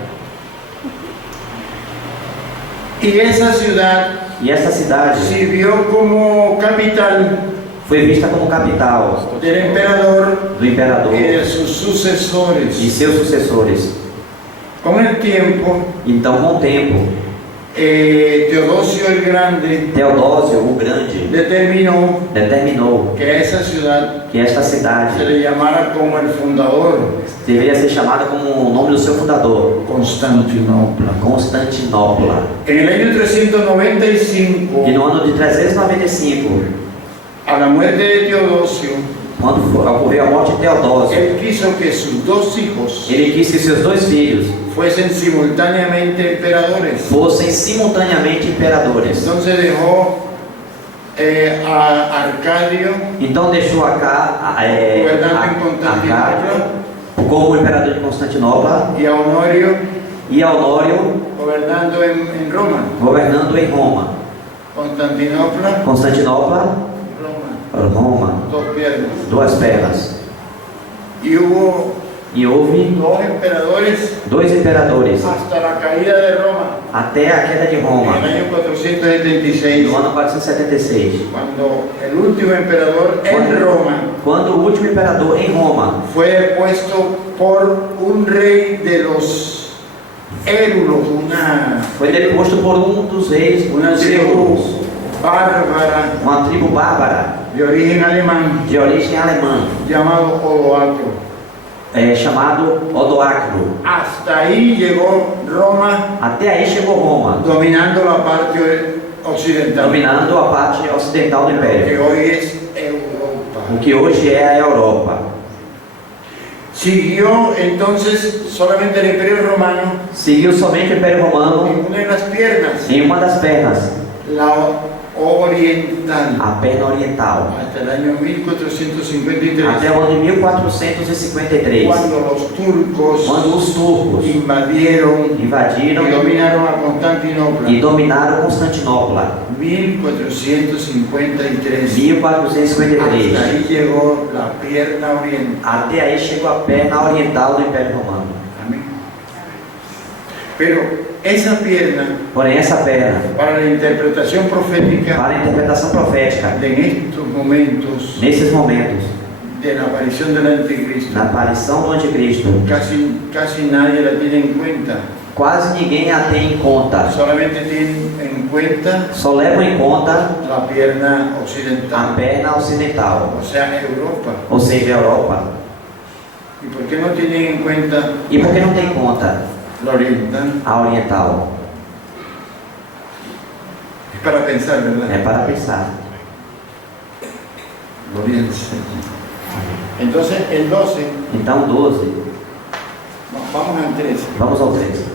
Y esa ciudad E essa cidade sirvió como capital foi vista como capital del emperador do imperador y de sus e sucesores. seus sucessores. Con el tiempo, Então, com o tempo, Teodosio el Grande Teodósio o Grande determinó determinou que a esa ciudad que esta se cidade le llamara como el fundador, deveria ser chamada como o nome do seu fundador, Constantinopla. Constantinopla. En el año 395, E no ano de 395, a la muerte de Teodosio, quando ocorreu a morte de Teodósio, él quiso que sus dos hijos ele quis que seus dois filhos fuesen simultáneamente emperadores. fossem simultaneamente imperadores. Entonces dejó a Arcadio Então deixou gobernando en Constantinopla Arcádio como imperador de Constantinopla y a Honorio e a Honório gobernando en Roma. governando em Roma. Constantinopla, Constantinopla, Roma, Roma, dos piernas. duas pernas. Y hubo E houve dos emperadores dois imperadores hasta la caída de Roma até a queda de en Roma, el año 476, no ano 476. cuando el último emperador en Roma Quando o último imperador em Roma fue puesto por un rey de los Érulos, foi deposto por dos reis, una dos tribu Érulos, bárbara uma tribo bárbara de origen alemán de origem alemã, llamado Odoacro. chamado Odoacro. Hasta ahí llegó Roma, Até aí chegou Roma, dominando la parte occidental, dominando a parte ocidental do que Império, hoy es Europa. o que hoje é a Europa. Siguió entonces solamente el Imperio Romano Seguiu somente o Império Romano en una de las piernas, em uma das pernas, la oriental, a perna oriental, hasta el año 1453, até o ano de 1453, cuando los turcos quando os turcos invadieron invadiram y dominaron a Constantinopla. e dominaram Constantinopla, 1453. 1453. Hasta ahí llegó la pierna oriental. Até aí chegou a perna oriental do Império Romano. Amén. Pero esa pierna, Porém, essa perna, para la interpretación profética para a interpretação profética, de en estos momentos nesses momentos, de la aparición del anticristo, na aparição do Anticristo, casi nadie la tiene en cuenta. quase ninguém a tem em conta. Solamente tienen en cuenta Só levam em conta la pierna a occidental, perna ocidental, o sea, Europa. ou seja, a Europa. ¿Y por qué no tienen en cuenta E por que não tem em conta la oriental? a oriental? Es para pensar, ¿verdad? É para pensar. Gloria al Señor. Entonces, el 12, Então, 12, vamos al 13. vamos ao 13.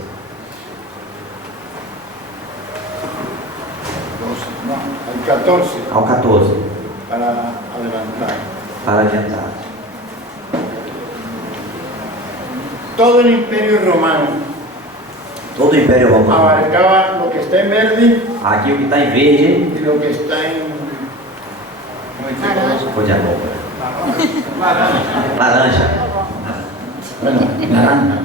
No, al 14, Ao 14, para adelantar. para adiantar. Todo el imperio romano Todo o Império Romano, abarcaba lo que está en verde aqui o que está em verde, y lo que está en... ¿cómo es que se cor de abóbora, llama? laranja. Bueno, naranja.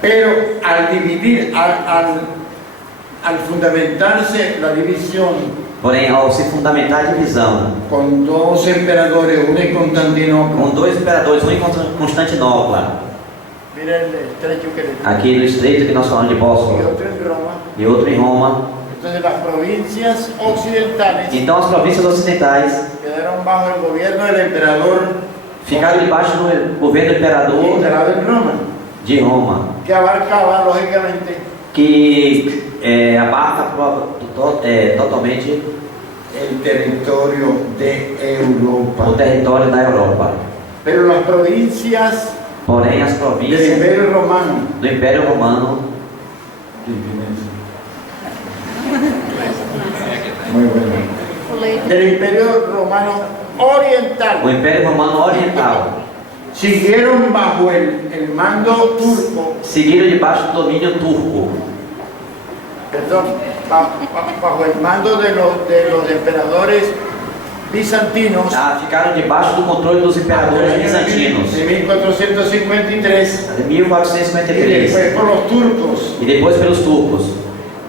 Pero al dividir, al fundamentarse la división Porém, ao se fundamentar a divisão, con dos emperadores, uno en Constantinopla, com dois imperadores, um em Constantinopla, mira el estrecho que le aqui no estreito que nós falamos de y Bósforo, otro en Roma. e outro em Roma. Entonces las provincias occidentales Então as províncias ocidentais quedaron bajo el gobierno del emperador ficaram debaixo do governo do imperador instalado en Roma, de Roma, que abarcaba lógicamente que abarca totalmente el territorio de Europa. o território da Europa. Pero las provincias Porém, as del províncias Imperio Romano, do Império Romano, muy bueno, del Imperio Romano o Oriental, Império Romano Oriental, siguieron bajo el mando turco, seguiram debaixo do domínio turco, perdón, bajo el mando de los emperadores bizantinos ficaram debaixo do controle dos imperadores bizantinos, de 1453 de y 1453, después por los turcos. e depois pelos turcos.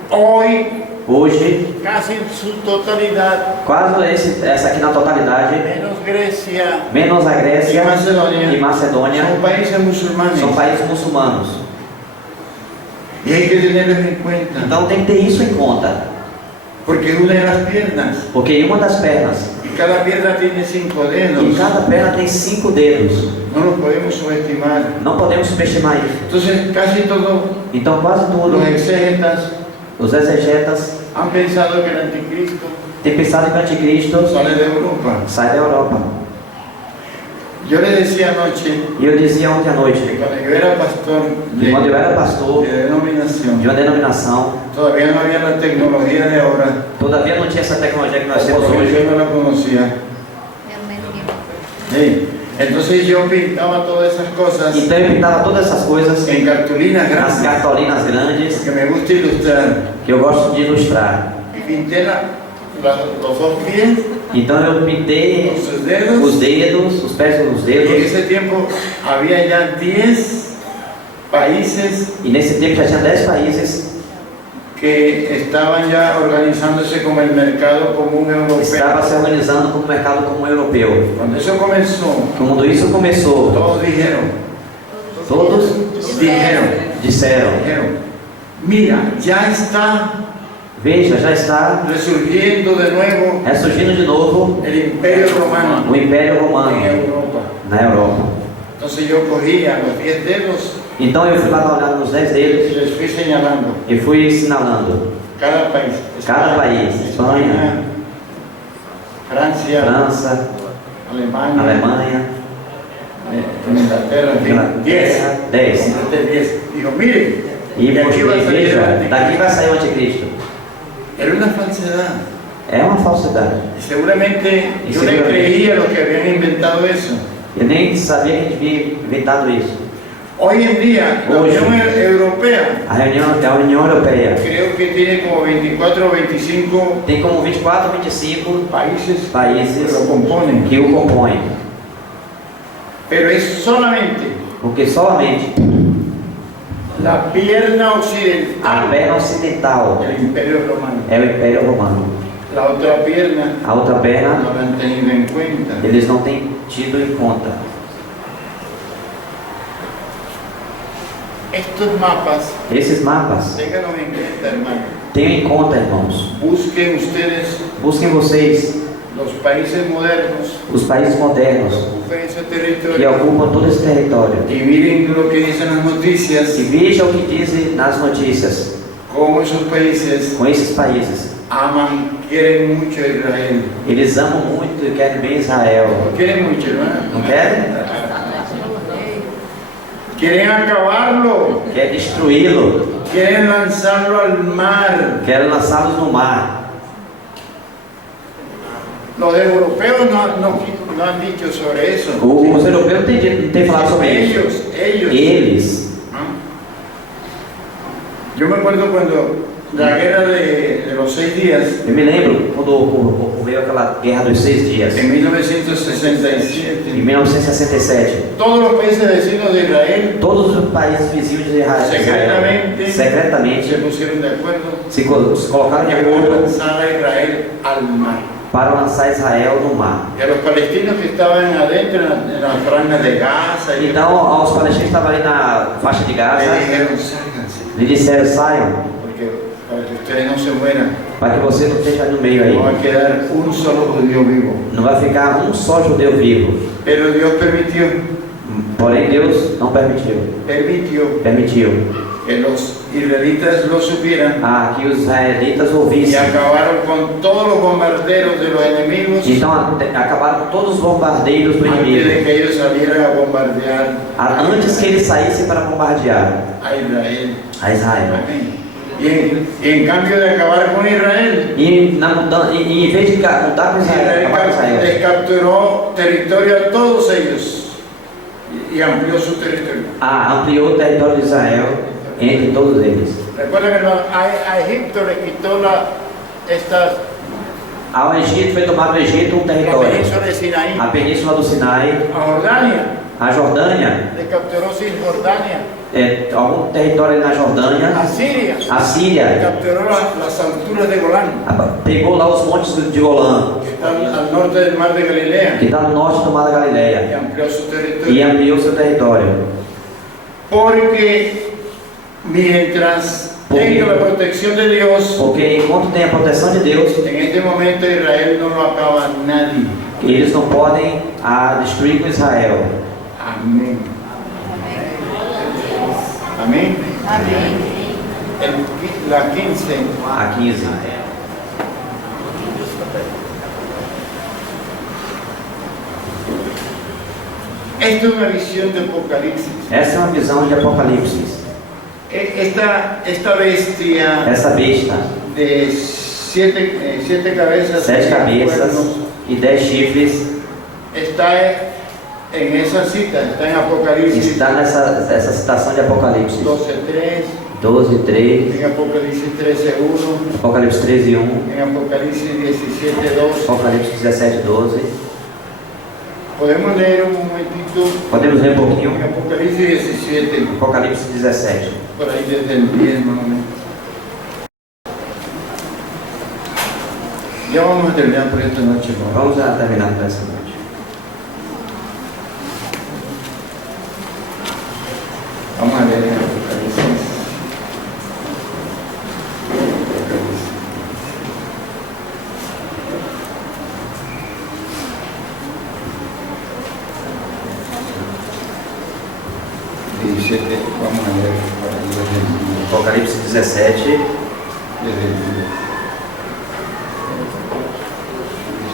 Hoy, Hoje, casi en su totalidad, quase essa aqui na totalidade, menos Grecia menos a Grécia y Macedonia, e Macedônia, son países musulmanes. são países muçulmanos. Y hay que tenerlos en cuenta, Então tem que ter isso em conta, porque es una de las piernas, porque em uma das pernas, y cada pierna tiene 5 dedos, e cada perna tem 5 dedos. no los podemos subestimar. Não podemos subestimar isso. Entonces, casi todos Então quase tudo, los exégetas os exegetas han pensado que el anticristo têm pensado que o anticristo sale de Europa. sai da Europa. Yo le decía anoche E eu dizia ontem à que noite, cuando yo era pastor que quando eu era pastor de denominación, de uma denominação, todavía no había la tecnología de ahora, todavia não tinha essa tecnologia que nós o temos porque hoje. yo no la conocía. Sí. Entonces yo pintaba todas esas cosas Então eu pintava todas essas coisas en cartulinas nas grandes, cartolinas grandes, porque me gusta ilustrar. que eu gosto de ilustrar. Y pinté los dos pies, Então eu pintei con sus dedos, os dedos, os pés dos y en dedos, ese tiempo había ya 10 países e nesse tempo já tinha 10 países que estaban ya organizándose como el mercado común que europeo. estavam se organizando como mercado comum europeu. Cuando eso comenzó, Quando isso começou, todos dijeron, todos disseram, mira, ya está veja, já está resurgiendo de nuevo ressurgindo de novo el Imperio Romano o Império en Romano Europa. na Europa. Entonces yo cogía los 10 dedos Então eu fui lá dar uma olhada nos 10 y dedos les fui señalando e fui sinalando cada país. cada país: Espanha, Francia, França, Alemania, Alemanha, Inglaterra, en fin, 10. Inglaterra, 10. Completé 10. Dijo, miren, E de aquí va a mostrei, salir el veja, anticristo. daqui vai sair o anticristo. Era una falsedad. É uma falsidade. Y seguramente Y yo le seguramente. creía a los que habían inventado eso. Eu nem sabia que a gente tinha inventado isso. Hoy en día, la Hoy. Unión Europea A União Europeia creo que tiene como 24 o 25 tem como 24, 25 países que países lo componen. que o compõem, Pero es solamente porque solamente la pierna a occidental perna ocidental del Imperio Romano. é o Império Romano. La otra pierna A outra perna no la han tenido en cuenta. eles não têm tido em conta. Estos mapas, Esses mapas, ténganlos en cuenta, hermano. tenham em conta, irmãos. Busquen ustedes Busquem vocês los países modernos, os países modernos ocupen ese que territorio ocupam todo esse território y miren lo que dicen las noticias, e vejam o que dizem nas notícias cómo esos países com esses países. aman, quieren mucho a Israel. Eles amam muito e querem bem Israel. Quieren mucho, hermano. Não querem? Quieren acabarlo, Quer destruí-lo, quieren lanzarlo al mar. quer lançá-los no mar. Los europeos no han dicho sobre eso. Os europeus não têm falado sobre isso. Ellos. Eles. ¿No? Yo me acuerdo cuando la guerra de los 6 días, Eu me lembro quando ocorreu aquela guerra dos 6 dias, en 1967, em 1967. todos los países vecinos de Israel Todos os países vizinhos de Israel secretamente se pusieron de acuerdo se colocaram de para acordo lanzar a Israel al mar. para lançar Israel no mar. Y a los palestinos que estaban adentro en las franjas de Gaza, y Então, aos palestinos que estavam ali na faixa de Gaza, le dijeron, sálganse, lhe disseram: saiam, porque para que ustedes no se mueran, para que você não esteja no meio aí. no va a quedar un solo judío vivo. Não vai ficar um só judeu vivo. Pero Dios permitió Porém, Deus não permitiu. Permitiu que los israelitas lo supieran que os israelitas y ouvissem. acabaron con todos los bombarderos de los enemigos Então, acabaram com todos os bombardeiros do antes de inimigo. que ellos salieran a bombardear Antes que eles saíssem para bombardear a Israel. a Israel. Amén. Y en cambio de acabar con Israel, E em vez de lutar com Israel, acabar com Israel les Israel, capturó territorio a todos ellos y amplió su territorio. ampliou o território de Israel entre todos eles. Recuerden, hermano, a Egipto le quitó Ao Egito foi tomado do Egito um la território. península de Sinaí. A península do Sinai, A Jordania a Jordânia, le capturó Cisjordania. algum território na A Jordânia, Siria a le Síria, capturó las alturas de Golán, pegou lá os montes de Golã, que están al norte del mar de Galilea, que está no norte do Mar da y Galileia, amplió su e territorio. ampliou seu território. Porque mientras tenga la protección de Dios, Porque enquanto tem a proteção de Deus, en este momento Israel no lo acaba nadie. eles não podem destruir com Israel. Amén. Amén. La 15. A 15. Esta es una visión de Apocalipsis. Essa é uma visão de Apocalipse. Esta bestia Essa besta, de siete cabezas, 7 y cabeças cuernos, e 10 chifres, está en esa cita, está en Apocalipsis está nessa citação de Apocalipse 12:3, 12:3, en Apocalipsis 13:1, Apocalipse 13:1, en Apocalipsis 17:2. Apocalipse 17:12. Podemos leer un momentito Podemos ler um pouquinho? en Apocalipsis 17, Apocalipse 17. por ahí desde el 10 más o menos. Ya vamos a terminar por esta noche, ¿no? Vamos terminar por essa noite. Vamos a leer en Apocalipsis. Vamos a leer por ahí desde Apocalipse 17, el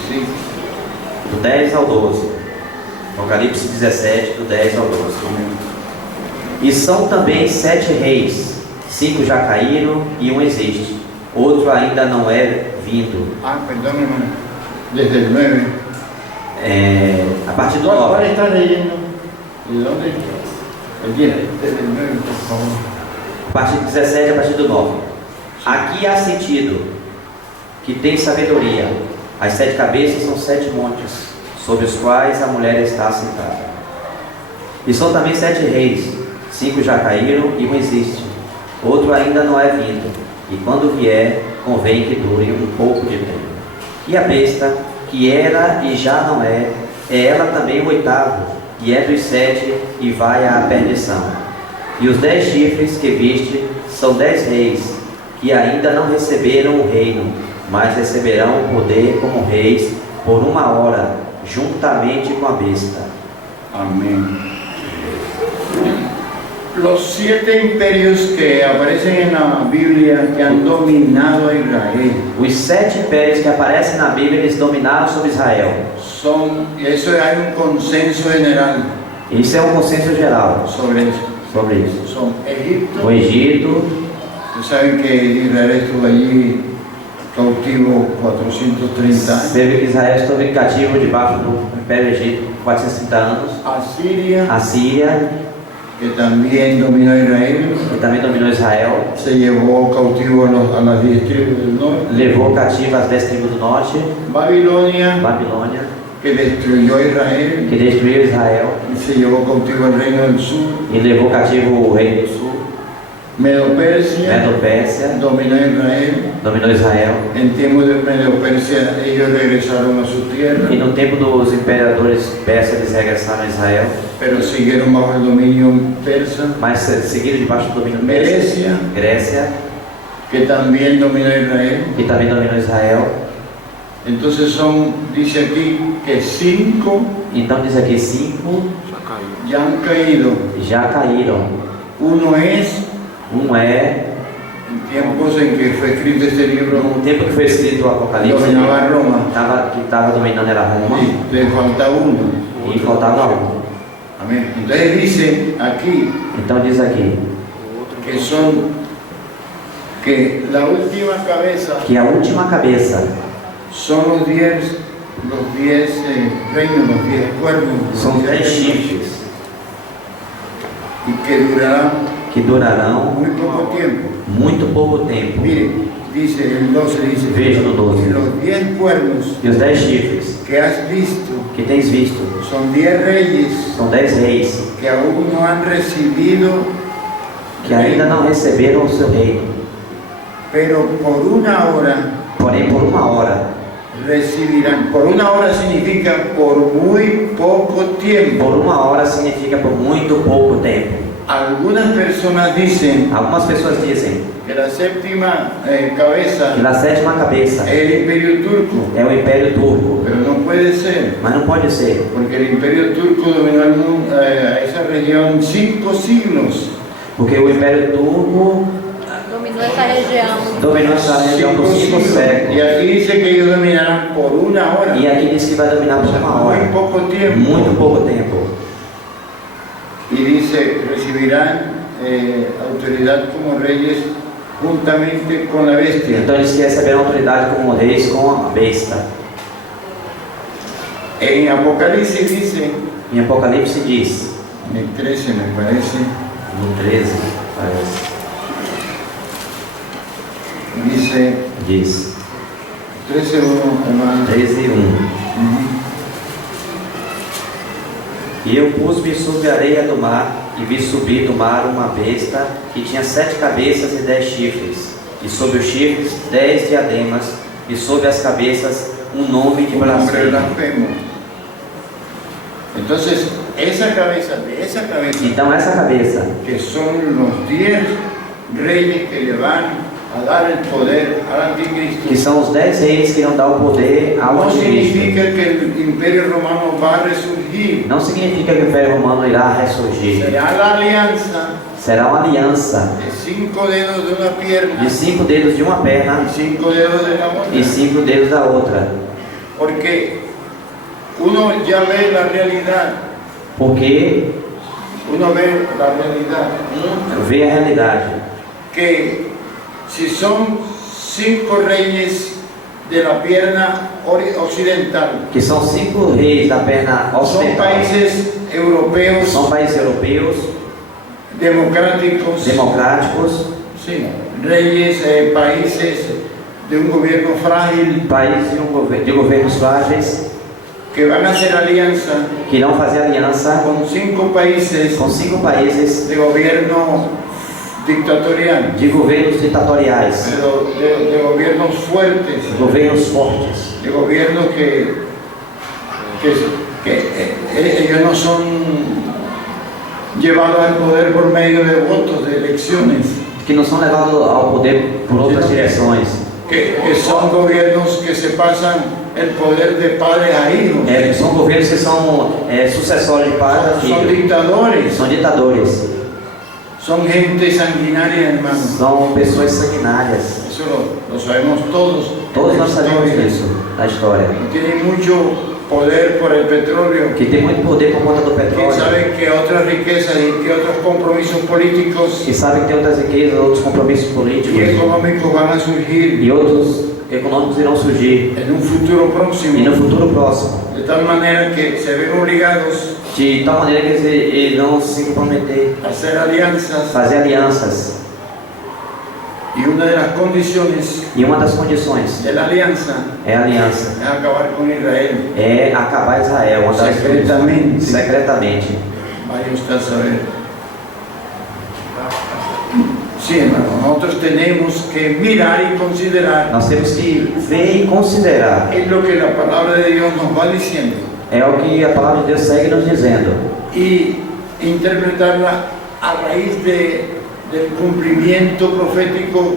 sí. do 10 ao 12. Apocalipse 17, do 10 ao 12. E são também 7 reis, 5 já caíram e um existe. Outro ainda não é vindo. Perdón, hermano. Desde el 9. A partir do ¿Cuál 9. está leyendo? ¿De dónde? El 10. Desde el 9, por favor. A partir do 17, a partir do 9. Aqui há sentido que tem sabedoria. As 7 cabeças são 7 montes, sobre os quais a mulher está assentada. E são também 7 reis, 5 já caíram e um existe. Outro ainda não é vindo, e quando vier, convém que dure um pouco de tempo. E a besta, que era e já não é ela também o 8º, e é dos 7 e vai à perdição. E os 10 chifres que viste são 10 reis, que ainda não receberam o reino, mas receberão o poder como reis por 1 hora, juntamente com a besta. Amén. Los 7 imperios que aparecen en la Biblia que han dominado a Israel Os 7 impérios que aparecem na Bíblia, eles dominaram sobre Israel. eso hay un consenso general Isso é um consenso geral sobre eso. sobre isso. Son Egipto, O Egito, ustedes saben que Israel estuvo allí cautivo 430 años. Você vê que Israel esteve cativo debaixo do Império Egito por 430 anos. Asiria, A Síria, que también dominó Israel, que também dominou Israel, se llevó cautivo a las 10 tribus del norte. levou cativo as 10 tribos do norte. Babilonia, Babilônia, que destruyó a Israel que destruiu Israel y se llevó cautivo al reino del sur. e levou cativo o rei do sul. Medo-Persia Medo-Pérsia dominó Israel. dominou Israel. En tiempos de Medo-Persia ellos regresaron a su tierra, E no tempo dos imperadores persas, eles regressaram a Israel, pero siguieron bajo el dominio persa. mas seguiram debaixo do domínio persa. Grecia, Grécia, que también dominó Israel. que também dominou Israel. Entonces dice aquí que 5 Então diz aqui 5 ya han caído. já caíram. Uno es Um é, en tiempos en que fue escrito este libro, no tempo que foi escrito o Apocalipse, dominaba Roma. que estava dominando era Roma, Y le falta uno. e faltava um. Amén. Entonces dice aquí Então diz aqui que la última cabeza que a última cabeça son los 10 reinos, los 10 cuernos, são los 10 10 chifres y que durarán que durarão muy poco tiempo. muito pouco tempo. Mire, dice el 12, dice, Veja no 12. y los 10 cuernos E os 10 chifres que has visto que tens visto son 10 reyes são 10 reis que aún no han recibido, que ainda não receberam o seu reino, pero por una hora porém por uma hora. recibirán. Por una hora significa por muy poco tiempo. Por uma hora significa por muito pouco tempo. Algunas personas dicen Algumas pessoas dizem que la séptima cabeza que na sétima cabeça es el imperio turco, é o Império Turco, pero no puede ser, mas não pode ser, porque el imperio turco dominó el mundo, a esa región 5 siglos. porque o Império Turco Dominou essa região. dominou essa região por 5 Y séculos. aquí dice que ellos dominarán por una hora, E aqui diz que vai dominar por uma muy hora, poco tiempo. muito pouco tempo. Y dice, recibirán autoridad como reyes juntamente con la bestia. Então eles receberão autoridade como reis com a besta. En Apocalipsis dice, Em Apocalipse diz, en el 13 me parece, no 13, parece, dice, 13:1, hermano. 13:1. E eu pus-me sobre a areia do mar, e vi subir do mar uma besta, que tinha 7 cabeças e 10 chifres, e sobre os chifres 10 diademas, e sobre as cabeças um nome de Un hombre blasfemo. blasfemo. Entonces, esa cabeza, de esa cabeza, Então essa cabeça, que son los 10 reyes que le van a dar el poder al anticristo, que são os 10 reis que irão dar o poder ao no anticristo, significa que el imperio romano va a resurgir. não significa que o Império Romano irá ressurgir. Será la alianza Será uma aliança de 5 dedos de una pierna de 5 dedos de uma perna y 5 dedos de la e otra. 5 dedos da outra. Porque uno ya ve la realidad, Porque uno ve la realidad, vê a realidade. que si son 5 reyes de la pierna occidental, Que são 5 reis da perna son ocidental. países europeos São países europeus, democráticos, democráticos, sí, reyes, países de un gobierno frágil, países de governos frágeis, que van a hacer alianza que irão fazer aliança con 5 países com 5 países de gobierno dictatorial, de governos ditatoriais, pero de gobiernos fuertes, governos fortes, de gobiernos que ellos no son llevados al poder por medio de votos, de elecciones, que não são levados ao poder por outras direções. que son gobiernos que se pasan el poder de padres a hijos, São governos que são sucessórios de pai a son filho, dictadores, são ditadores, son gente sanguinaria, hermanos. são pessoas sanguinárias. Eso lo sabemos todos. Todos nós sabemos Historia. disso, da história. Tienen mucho poder por el petróleo. Que tem muito poder por conta do Que petróleo, saben que otras riquezas y que otros compromisos políticos que sabem que tem outras riquezas, outros compromissos y políticos económicos van a surgir. e outros econômicos irão surgir en un futuro e próximo, no futuro próximo, de tal manera que se ven obligados de tal maneira que eles irão se comprometer, a hacer alianzas, fazer alianças. y una de las condiciones E uma das condições de la alianza é a aliança, es acabar con Israel é acabar Israel, uma das secretamente. secretamente. Vaya usted a saber. Sí, hermano, nosotros tenemos que mirar y considerar. Nós temos que ver e considerar. Es lo que la palabra de Dios nos va diciendo É o que a palavra de Deus segue nos dizendo. y interpretarla a raíz del cumplimiento profético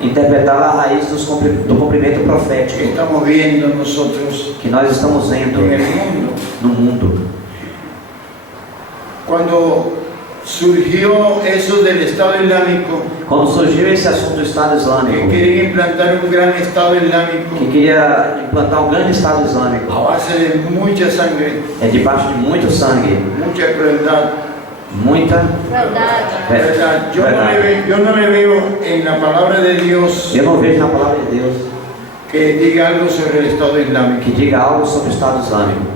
Interpretá-la a raiz do cumprimento que profético estamos viendo nosotros que nós estamos vendo en el mundo. no mundo. Cuando surgió eso del Estado Islámico, Quando surgiu esse assunto do Estado que Islâmico, quieren implantar un gran Estado que Islámico queria implantar um grande Estado Islâmico, a base de mucha sangre, é debaixo de muito sangue, mucha crueldad, muita Verdade. ¿verdad? verdade. Yo no le veo en la palabra de Dios Eu não vejo na palavra de Deus que diga algo sobre el Estado Islámico. que diga algo sobre o Estado Islâmico.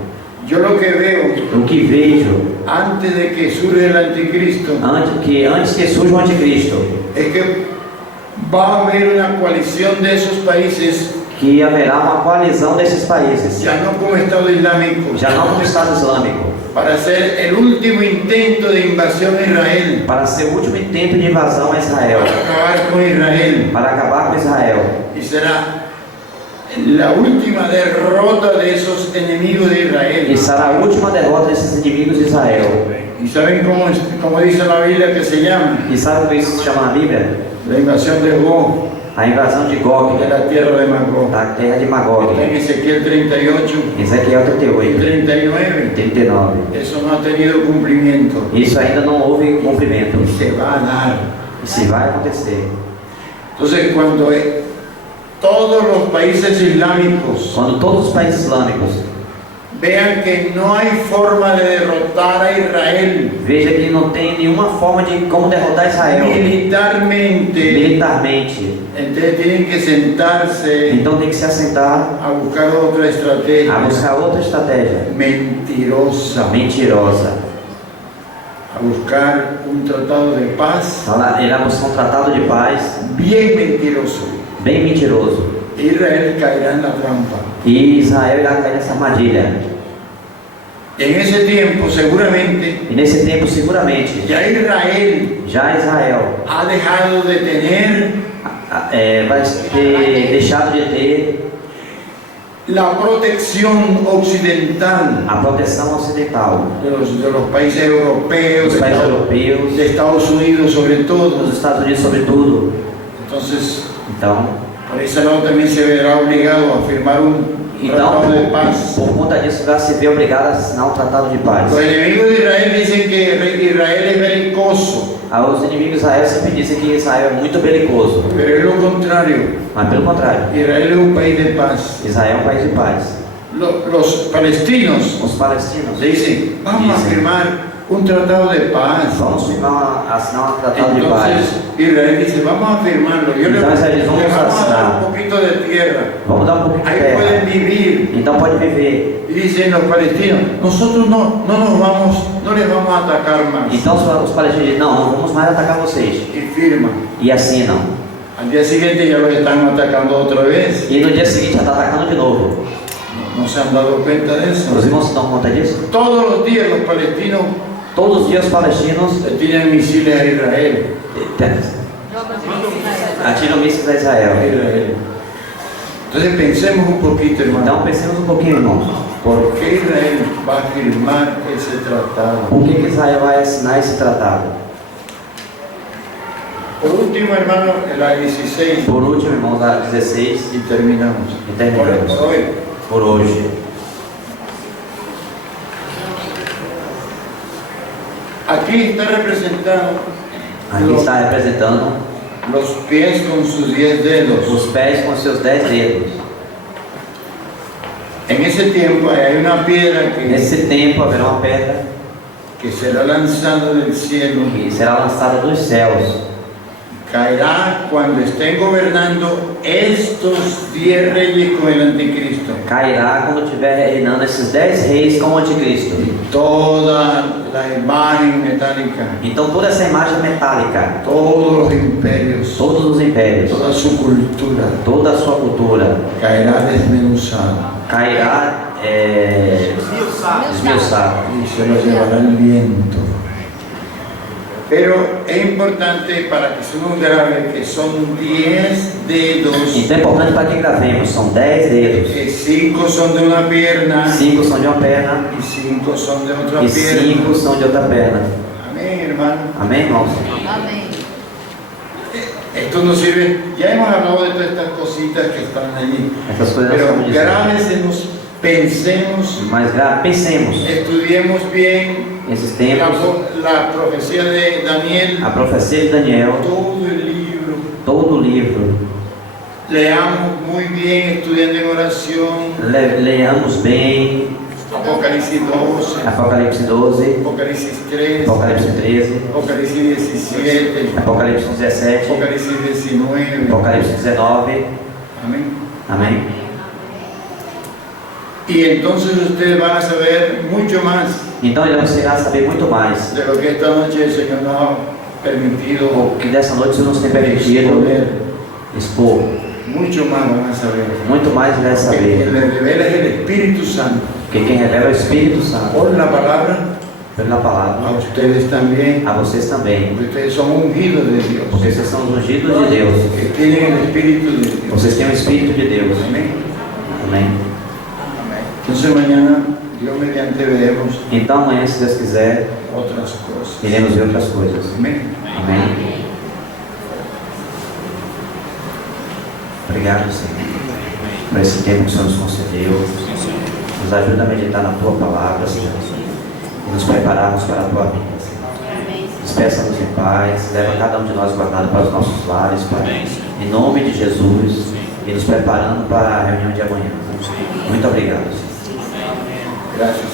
Yo lo que veo, O que vejo antes de que surja el anticristo, antes que surja o anticristo, es que va a haber una coalición de esos países, que haverá uma coalizão desses países, ya no como Estado Islámico, já não como Estado Islâmico, para hacer el último intento de invasión a Israel, para ser o último intento de invasão a Israel, para acabar con Israel, para acabar com Israel. y será la última derrota de esos enemigos de Israel. E será a última derrota desses inimigos de Israel. ¿Y saben cómo dice la Biblia que se llama? E sabe como isso se chama na Bíblia? La invasión de Gog, A invasão de Gog, de la tierra de Magog. da terra de Magog. Está en Ezequiel 38 Ezequiel y 38, 39. 39. Eso no ha tenido cumplimiento. Isso ainda não houve cumprimento. Se va a dar. Isso vai acontecer. Entonces, cuando todos los países islámicos Quando todos os países islâmicos vean que no hay forma de derrotar a Israel vejam que não tem nenhuma forma de como derrotar Israel militarmente, militarmente, entonces tienen que sentarse então tem que se assentar a buscar otra a estrategia buscar outra estratégia mentirosa, mentirosa. a buscar un tratado de paz Ela irá buscar um tratado de paz bien mentiroso. bem mentiroso. Israel caerá en la trampa. E Israel irá cair nessa armadilha. En esse tiempo, seguramente, E nesse tempo, seguramente, ya Israel já Israel ha dejado de tener vai ter deixado de ter la protección occidental a proteção ocidental de los países europeos, dos países europeus, de Estados Unidos sobre todo. dos Estados Unidos sobretudo. Entonces, Então, por ese lado también se verá obligado a firmar un tratado de paz. por conta disso, vai se ver obrigado a assinar um tratado de paz. Los enemigos de Israel dicen que Israel es belicoso, Os inimigos de Israel sempre dizem que Israel é muito belicoso, pero es lo contrario. mas pelo contrário, Israel es un país de paz. Israel é um país de paz. Los palestinos Os palestinos dicen, vamos a dizem, firmar un tratado de paz. vamos assinar um tratado de paz. Entonces Israel dice, vamos a firmarlo. Yo le Entonces, ellos vamos vamos a a dar assinar. un poquito de tierra. Vamos dar um pouquinho de Ahí terra. pueden vivir. Então pode viver. Y dicen los palestinos, nosotros no les vamos a atacar más. Então os palestinos dizem, não vamos mais atacar vocês. Y firman. E assinam. Al día siguiente ya los están atacando otra vez. E no dia seguinte já está atacando de novo. ¿No se han dado cuenta de Os eso? irmãos se dão conta disso? Todos los días los palestinos Todos os dias os palestinos le tiran misiles a Israel. atiram mísseis a A Israel. Israel. Entonces pensemos un poquito, hermano. Então pensemos um pouquinho, irmãos. ¿Por qué Israel va a firmar ese tratado? Por que Israel vai assinar esse tratado? Por último, hermano, la 16 Por último, irmãos, a 16, y terminamos. E terminamos. Por hoy. por hoje. Aquí está representado Aqui está representando los pies con sus 10 dedos. os pés com seus 10 dedos. En ese tiempo hay una piedra Nesse tempo haverá uma pedra que será lanzada del cielo que será lançada dos céus caerá cuando estén gobernando estos 10 reyes con el anticristo. Cairá quando estiver reinando esses 10 reis com o anticristo. Toda la imagen metálica, Então toda essa imagem metálica, todos los imperios, todos os impérios, toda su cultura toda a sua cultura caerá desmenuzada cairá desmiuçada. y se lo llevará el viento. Pero es importante para que se nos grabe que son 10 dedos, Então é importante para que gravemos, são 10 dedos. que 5 son de una pierna 5 são de uma perna y 5 son de otra e pierna. 5 são de outra perna. Amén, hermano. Amém, irmãos? Amém. Esto nos sirve, ya hemos hablado de todas estas cositas que están allí, Essas coisas pero são de grábesenos, pensemos, Mas pensemos, estudiemos bien esses tempos, la profecía de Daniel, a profecia de Daniel, todo el libro, todo o livro, leamos muy bien, estudiando en oración, leamos bem Apocalipsis 12, Apocalipse 12, Apocalipsis 3, Apocalipse 13, Apocalipsis 17, Apocalipse 17, Apocalipsis 19, Apocalipse 19. amén. Amém? Y entonces ustedes van a saber mucho más Então você irá saber muito mais de lo que esta noche el Señor nos ha permitido o que dessa noite o Senhor nos tem permitido exponer. expor. Mucho más van a saber. Muito mais irá Porque quien saber. les revela es el Espíritu Santo. Porque quem revela é o Espírito Santo. Por la palabra, Pela a palavra, ustedes también. a vocês também. Porque ustedes son ungidos de Dios. Porque vocês são os ungidos de Deus. Que tienen el Espíritu de Dios. Vocês têm o Espírito de Deus. Amén. Amém? Entonces mañana, Dios mediante, veremos Então amanhã, se Deus quiser, otras cosas. iremos ver outras coisas. Amén. Amém? Obrigado, Senhor, por esse tempo que o Senhor nos concedeu. Nos ajuda a meditar na Tua palavra, Senhor, e nos prepararmos para a Tua vida, Senhor. Despeça-nos em paz, leva cada um de nós guardado para os nossos lares, Pai, em nome de Jesus, e nos preparando para a reunião de amanhã. Muito obrigado, Senhor. Gracias.